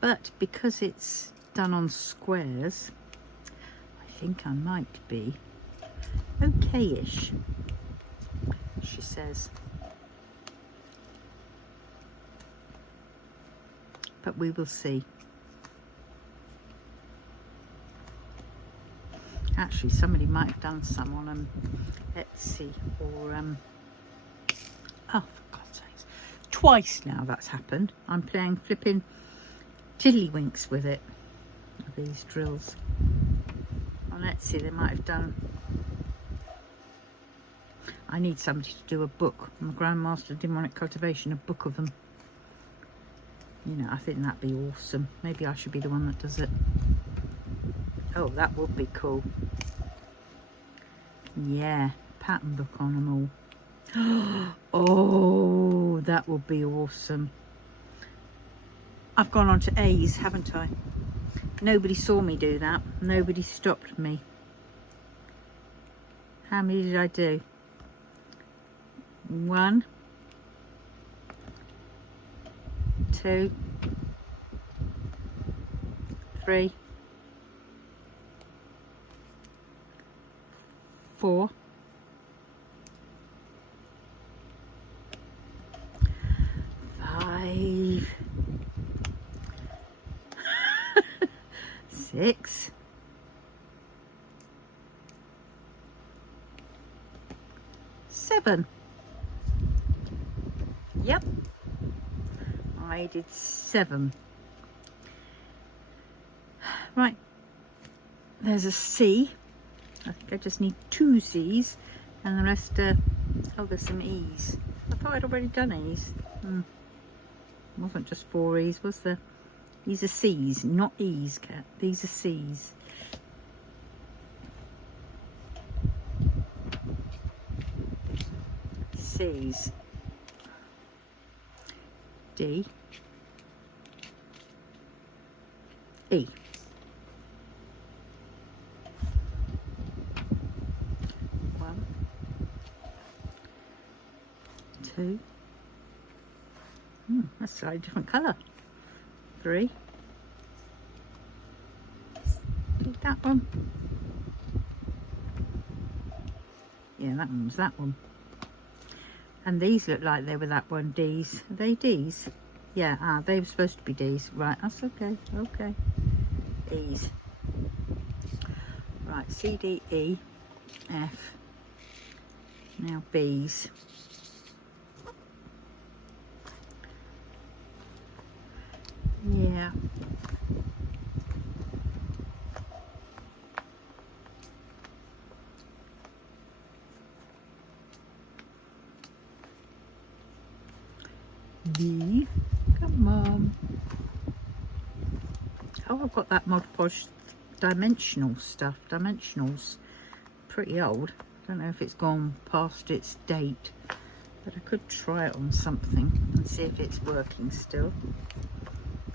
but because it's done on squares, I think I might be okay-ish, she says. But we will see. Actually, somebody might have done some on Etsy or oh, for God's sakes, twice now that's happened. I'm playing flipping tiddlywinks with it, these drills. On Etsy they might have done. I need somebody to do a book on Grandmaster Demonic Cultivation, a book of them. You know, I think that'd be awesome. Maybe I should be the one that does it. Oh, that would be cool. Yeah, pattern book on them all. Oh, that would be awesome. I've gone on to A's, haven't I? Nobody saw me do that. Nobody stopped me. How many did I do? 1, 2, 3, 4, 5, 6, 7. Yep, I did 7. Right, there's a C. I think I just need 2 C's and the rest oh, there's some E's. I thought I'd already done E's. It wasn't just 4 E's, was there? These are C's, not E's, Cat. These are C's. C's. D. E. 1, 2. That's a slightly different colour. 3. Take that one. Yeah, that one was that one. And these look like they were that one. D's. Are they D's? Yeah, they were supposed to be D's. Right, that's okay. Okay. E's. Right, C, D, E, F. Now B's. Yeah. V. Come on. Oh, I've got that Mod Podge dimensional stuff. Dimensionals. Pretty old. I don't know if it's gone past its date, but I could try it on something and see if it's working still.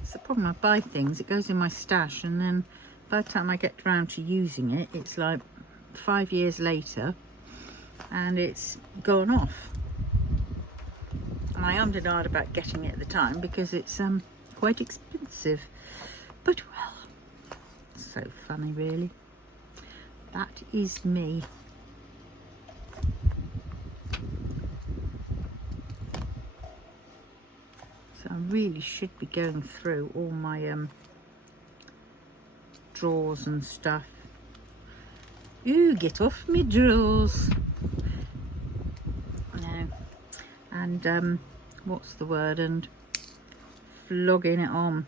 It's the problem, I buy things, it goes in my stash, and then by the time I get around to using it, it's like 5 years later and it's gone off. And I ummed and ahed about getting it at the time because it's quite expensive. But well, so funny really. That is me. So I really should be going through all my drawers and stuff. Ooh, get off me drawers. No. And what's the word? And flogging it on.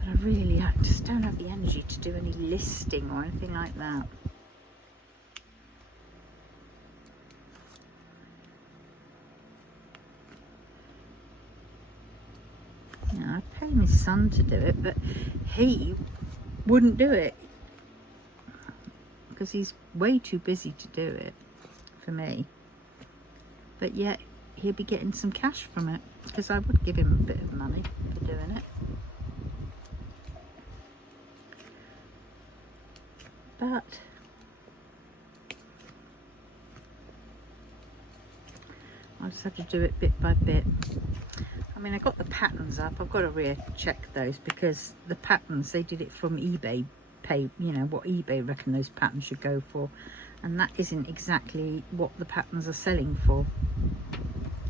But I just don't have the energy to do any listing or anything like that. I pay my son to do it, but he wouldn't do it because he's way too busy to do it for me. But yet he'll be getting some cash from it because I would give him a bit of money for doing it. But I'll just have to do it bit by bit. I mean, I got the patterns up. I've got to recheck those because the patterns, they did it from eBay pay, you know, what eBay reckon those patterns should go for. And that isn't exactly what the patterns are selling for.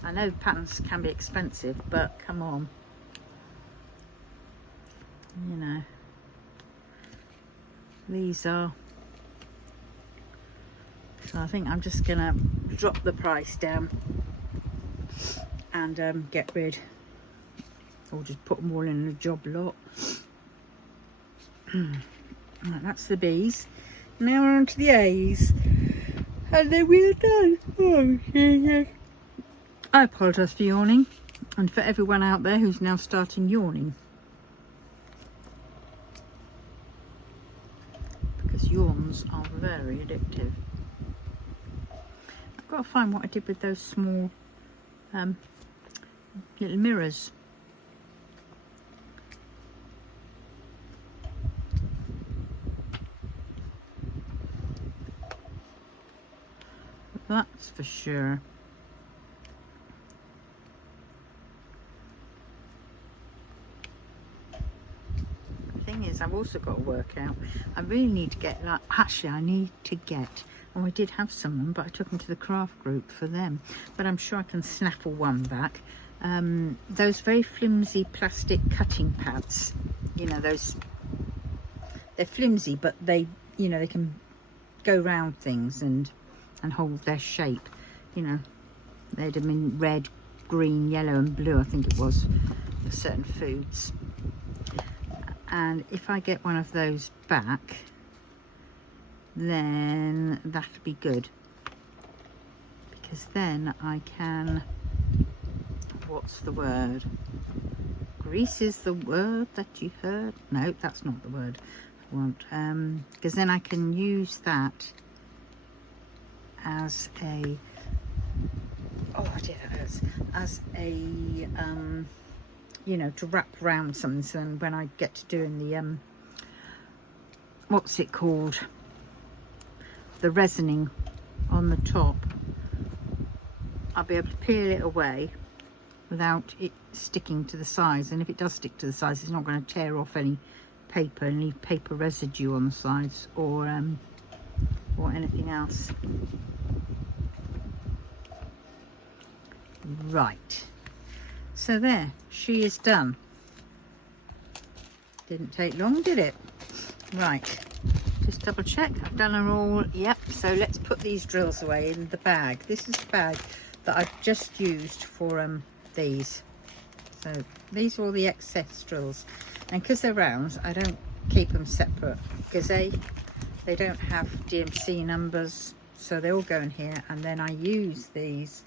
I know patterns can be expensive, but come on. You know. These are. So I think I'm just going to drop the price down and get rid. Or just put them all in a job lot. Right, that's the B's. Now we're on to the A's. And then we're done. Oh, yeah. I apologise for yawning. And for everyone out there who's now starting yawning. Because yawns are very addictive. I've got to find what I did with those small little mirrors. That's for sure. The thing is, I've also got to work out. I really need to get, like, actually I need to get, oh, I did have some of them, but I took them to the craft group for them. But I'm sure I can snaffle one back. Those very flimsy plastic cutting pads. You know, those, they're flimsy, but they, you know, they can go round things and hold their shape. You know, they had them in red, green, yellow and blue, I think it was, for certain foods. And if I get one of those back, then that'd be good, because then I can, what's the word, grease is the word that you heard? No, that's not the word I want, because then I can use that as a, oh dear, that hurts, as a you know, to wrap around something. So when I get to doing the what's it called, the resining on the top, I'll be able to peel it away without it sticking to the sides. And if it does stick to the sides, it's not going to tear off any paper and leave paper residue on the sides or anything else. Right, so there, she is done. Didn't take long, did it? Right, just double check I've done her all. Yep, so let's put these drills away in the bag. This is the bag that I've just used for these. So these are all the ancestrals, and because they're rounds, I don't keep them separate because they don't have DMC numbers, so they all go in here, and then I use these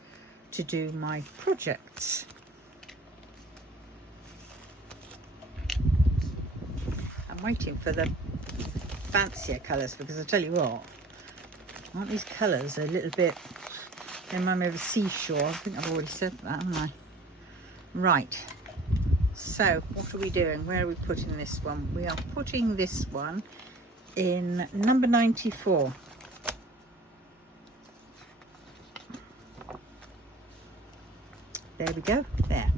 to do my projects. I'm waiting for the fancier colours, because I tell you what, aren't these colours a little bit, they remind me of a seashore? I think I've already said that, haven't I? Right, so what are we doing? Where are we putting this one? We are putting this one in number 94. There we go, there.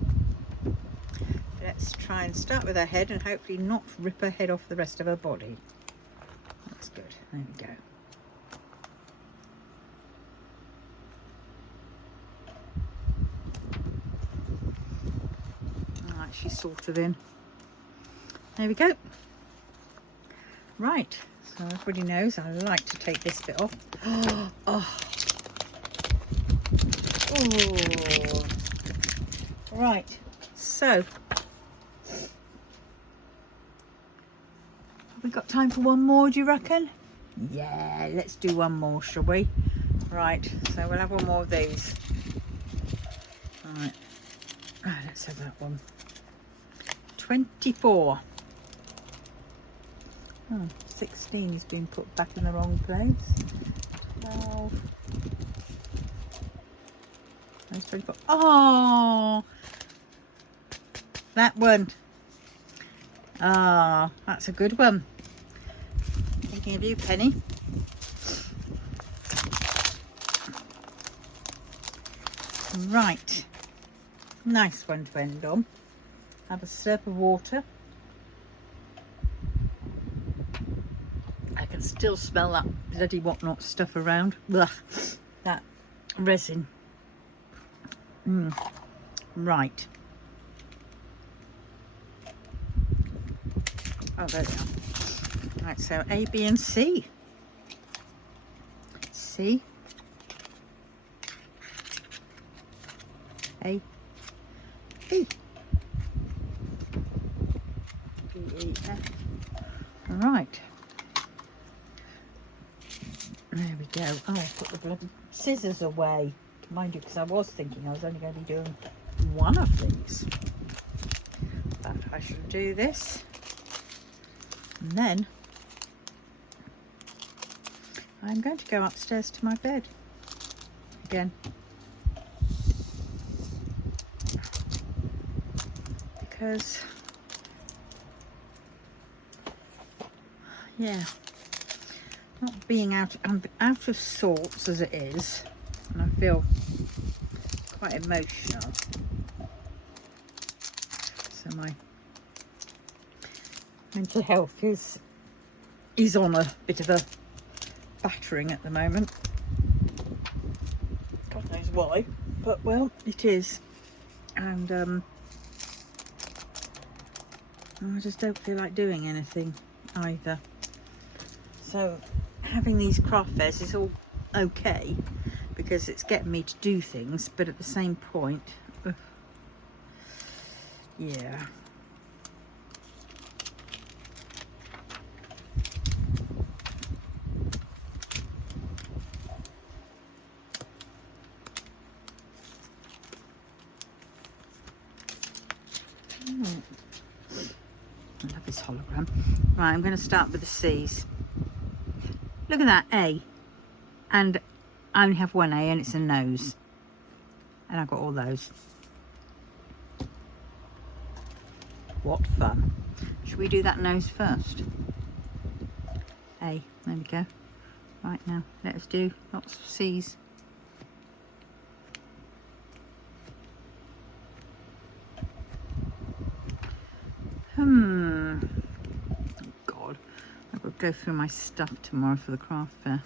Let's try and start with her head and hopefully not rip her head off the rest of her body. That's good, there we go. Alright, she's sort of in. There we go. Right, so everybody knows I like to take this bit off. Oh. Oh. Right, so have we got time for one more, do you reckon? Yeah, let's do one more, shall we? Right, so we'll have one more of these. Right, let's have that one. 24. Oh, 16 has been put back in the wrong place. 12. That's 24. Oh, that one. Ah, that's a good one. Thinking of you, Penny. Right, nice one to end on. Have a slurp of water. I can still smell that bloody whatnot stuff around. Ugh, that resin. Right. Oh, there we are. Right, so A, B and C. C. A. B. D, E, F. Right. There we go. Oh, I put the bloody scissors away. Mind you, because I was thinking I was only going to be doing one of these. But I shall do this. And then I'm going to go upstairs to my bed again. Because, yeah, not being I'm out of sorts as it is, and I feel quite emotional. So my mental health is on a bit of a battering at the moment. God knows why, but well, it is. And I just don't feel like doing anything either. So having these craft fairs is all okay because it's getting me to do things, but at the same point, yeah. I love this hologram. Right, I'm going to start with the C's. Look at that, A. And I only have one A and it's a nose. And I've got all those. What fun. Should we do that nose first? A, there we go. Right, now, let us do lots of C's. Oh God, I've got to go through my stuff tomorrow for the craft fair.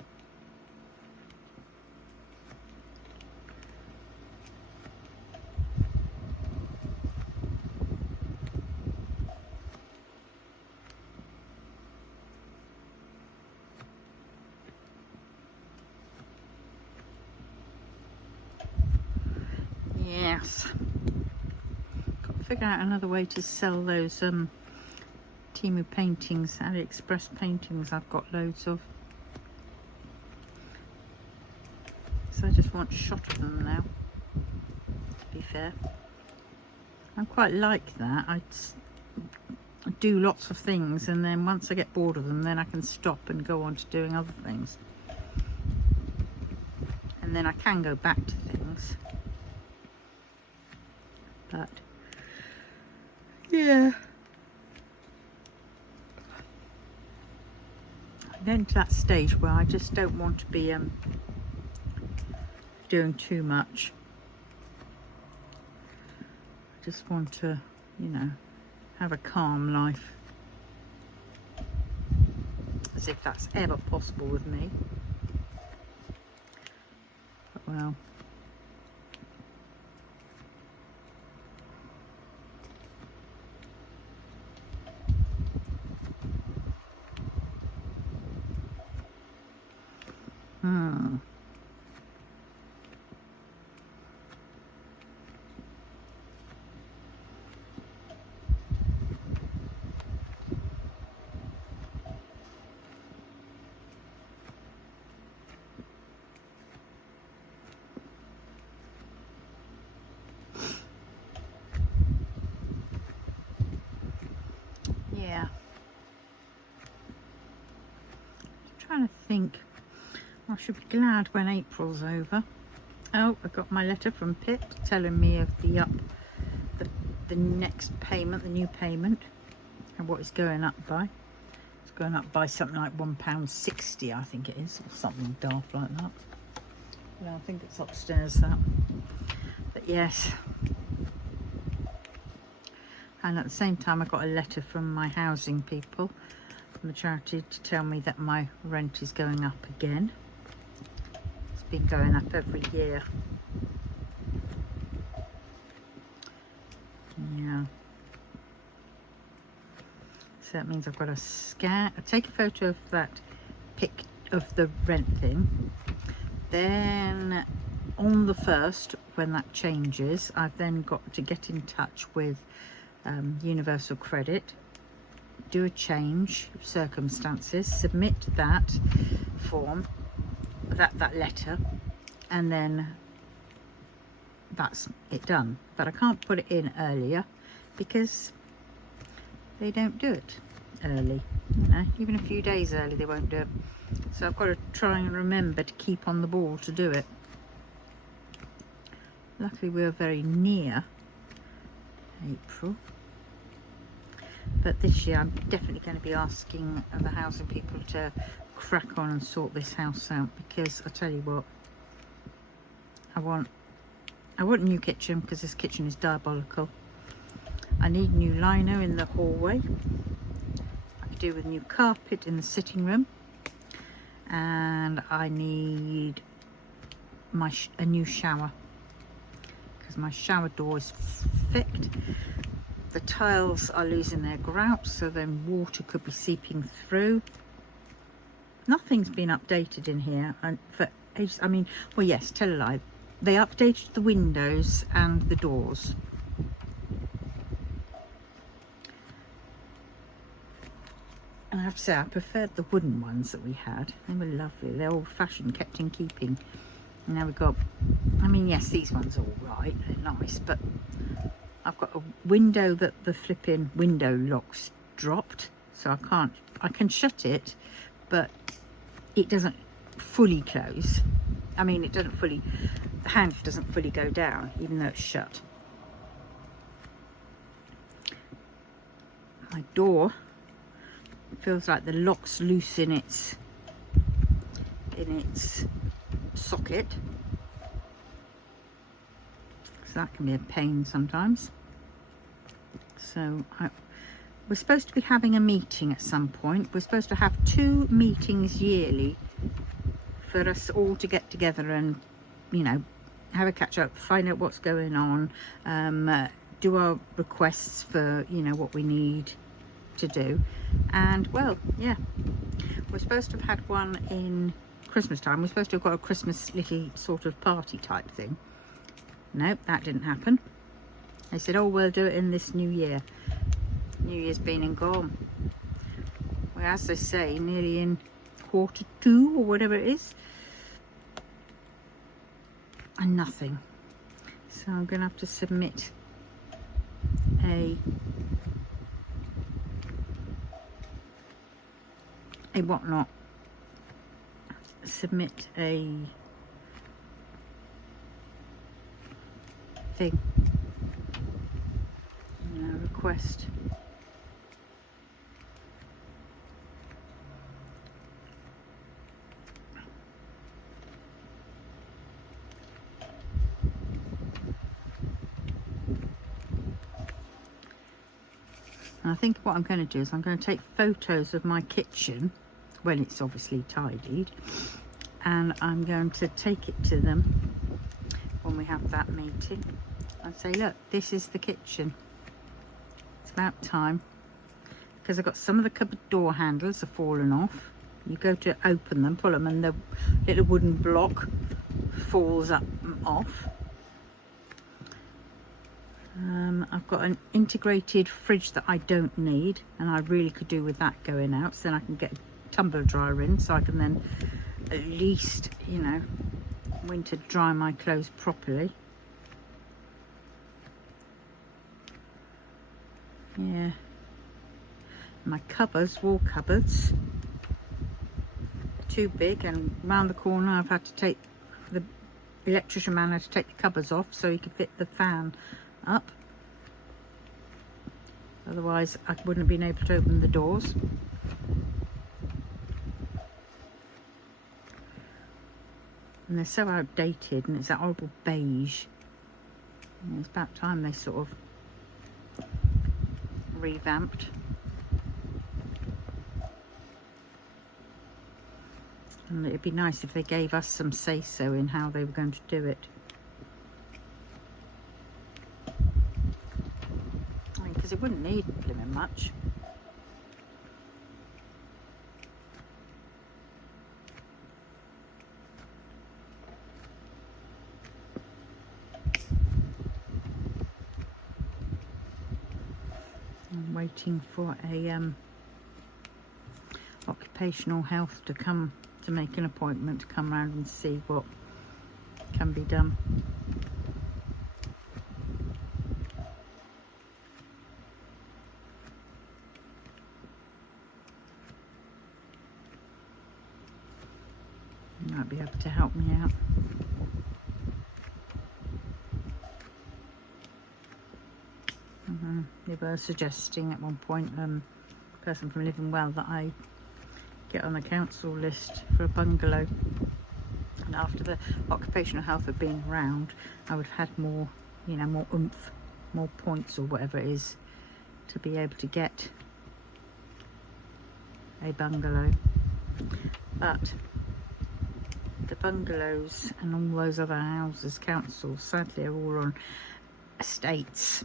Yes. figure out another way to sell those Temu paintings, AliExpress paintings I've got loads of. So I just want a shot of them now, to be fair. I quite like that. I do lots of things, and then once I get bored of them, then I can stop and go on to doing other things. And then I can go back to things. But yeah, I'm getting to that stage where I just don't want to be doing too much. I just want to, you know, have a calm life, as if that's ever possible with me. But well, yeah. Trying to think. I should be glad when April's over. Oh, I got my letter from Pip telling me of the next payment, the new payment, and what it's going up by. It's going up by something like £1.60, I think it is, or something daft like that. Well, I think it's upstairs, that. But yes. And at the same time, I got a letter from my housing people, from the charity, to tell me that my rent is going up again. It's been going up every year. Yeah. So that means I've got to take a photo of that pic of the rent thing. Then on the 1st, when that changes, I've then got to get in touch with Universal Credit, do a change of circumstances, submit that form, that letter, and then that's it done. But I can't put it in earlier because they don't do it early, you know, even a few days early they won't do it. So I've got to try and remember to keep on the ball to do it. Luckily we're very near April, but this year I'm definitely going to be asking the housing people to crack on and sort this house out, because I tell you what, I want a new kitchen, because this kitchen is diabolical. I need new lino in the hallway. I could do with new carpet in the sitting room, and I need a new shower, because my shower door is ficked. The tiles are losing their grout, so then water could be seeping through. Nothing's been updated in here, and for ages. I mean, well, yes, tell a lie. They updated the windows and the doors. And I have to say, I preferred the wooden ones that we had. They were lovely. They're old-fashioned, kept in keeping. And now we've got, I mean, yes, these ones are all right. They're nice, but I've got a window that the flipping window lock's dropped, so I can shut it, but it doesn't fully close. I mean, the handle doesn't fully go down, even though it's shut. My door, it feels like the lock's loose in its socket, so that can be a pain sometimes. So we're supposed to be having a meeting at some point. We're supposed to have 2 meetings yearly for us all to get together and, you know, have a catch up, find out what's going on, do our requests for, you know, what we need to do. And well, yeah, we're supposed to have had one in Christmas time. We're supposed to have got a Christmas little sort of party type thing. Nope, that didn't happen. They said, oh, we'll do it in this new year. New Year's been and gone. Well, as they say, nearly in Q2 or whatever it is. And nothing. So I'm going to have to submit a whatnot. Submit a thing. Request. And I think what I'm going to do is I'm going to take photos of my kitchen when it's obviously tidied, and I'm going to take it to them when we have that meeting and say, look, this is the kitchen. It's about time, because I've got some of the cupboard door handles are fallen off. You go to open them, pull them, and the little wooden block falls up off. I've got an integrated fridge that I don't need, and I really could do with that going out, so then I can get a tumbler dryer in, so I can then at least, you know, winter dry my clothes properly. Yeah, my cupboards, wall cupboards, are too big, and round the corner I've had to take, the electrician man had to take the cupboards off so he could fit the fan up. Otherwise I wouldn't have been able to open the doors. And they're so outdated, and it's that horrible beige. And it's about time they sort of revamped. And it'd be nice if they gave us some say-so in how they were going to do it. Because it wouldn't need blooming much. I'm waiting for a occupational health to come to make an appointment to come round and see what can be done. You might be able to help me out. They were suggesting at one point, a person from Living Well, that I get on the council list for a bungalow, and after the occupational health had been around, I would have had more, you know, more oomph, more points or whatever it is, to be able to get a bungalow. But the bungalows and all those other houses, councils, sadly are all on estates,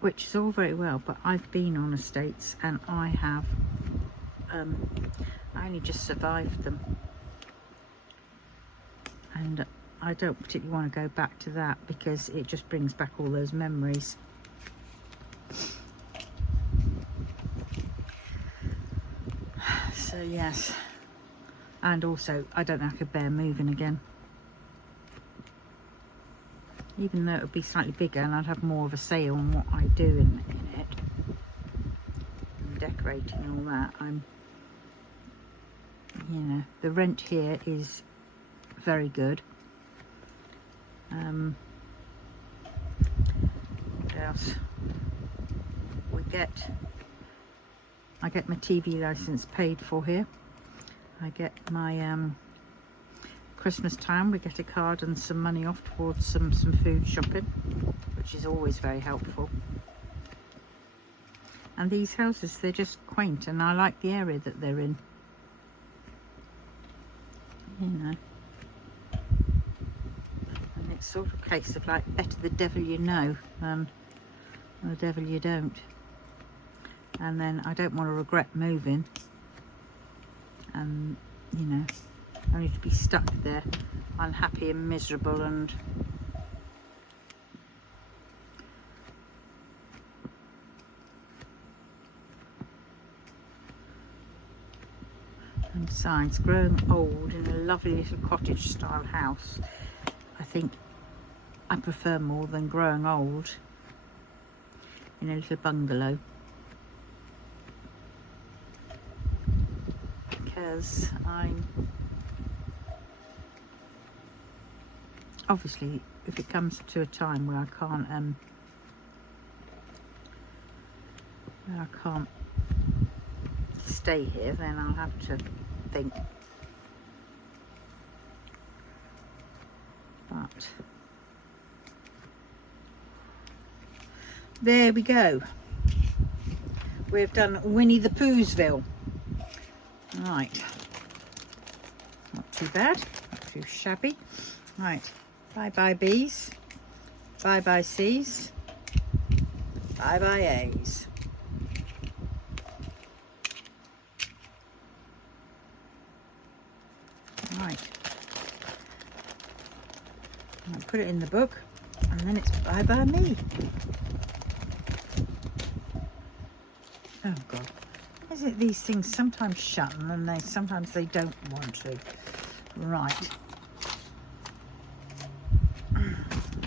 which is all very well, but I've been on estates and I have I only just survived them, and I don't particularly want to go back to that because it just brings back all those memories. So yes, and also I don't know if I could bear moving again, even though it would be slightly bigger and I'd have more of a say on what I do in it, and decorating and all that. You know, the rent here is very good. What else? I get my TV license paid for here. I get my Christmas time, we get a card and some money off towards some food shopping, which is always very helpful. And these houses, they're just quaint, and I like the area that they're in. You know, and it's sort of a case of like, better the devil you know than the devil you don't. And then I don't want to regret moving, and you know, only to be stuck there unhappy and miserable, and And besides, growing old in a lovely little cottage style house, I think I prefer more than growing old in a little bungalow. Because obviously, if it comes to a time where I can't stay here, then I'll have to think. But there we go. We've done Winnie the Poohsville. Right, not too bad, not too shabby. Right, bye bye B's, bye bye C's, bye bye A's. Right, I'll put it in the book, and then it's bye bye me. Oh God. Is it these things sometimes shut and then sometimes they don't want to. Right.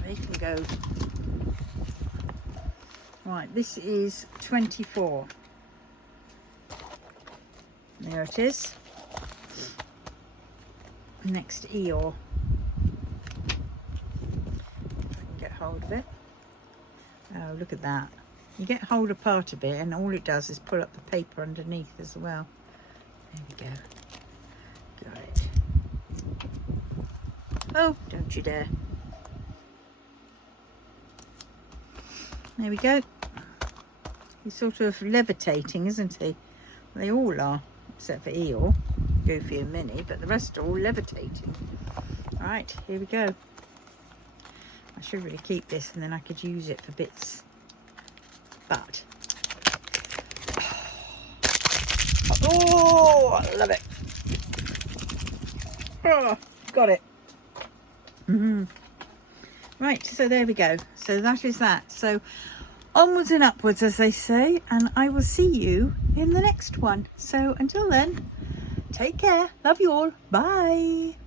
They can go. Right, this is 24. There it is. Next Eeyore. If I can get hold of it. Oh, look at that. You get hold of part of it and all it does is pull up the paper underneath as well. There we go. Got it. Oh, don't you dare. There we go. He's sort of levitating, isn't he? They all are, except for Eeyore, Goofy and Minnie, but the rest are all levitating. Right, here we go. I should really keep this and then I could use it for bits. But oh, I love it. Oh, got it. Right, so there we go. So that is that. So onwards and upwards, as they say, and I will see you in the next one. So until then, take care. Love you all. Bye.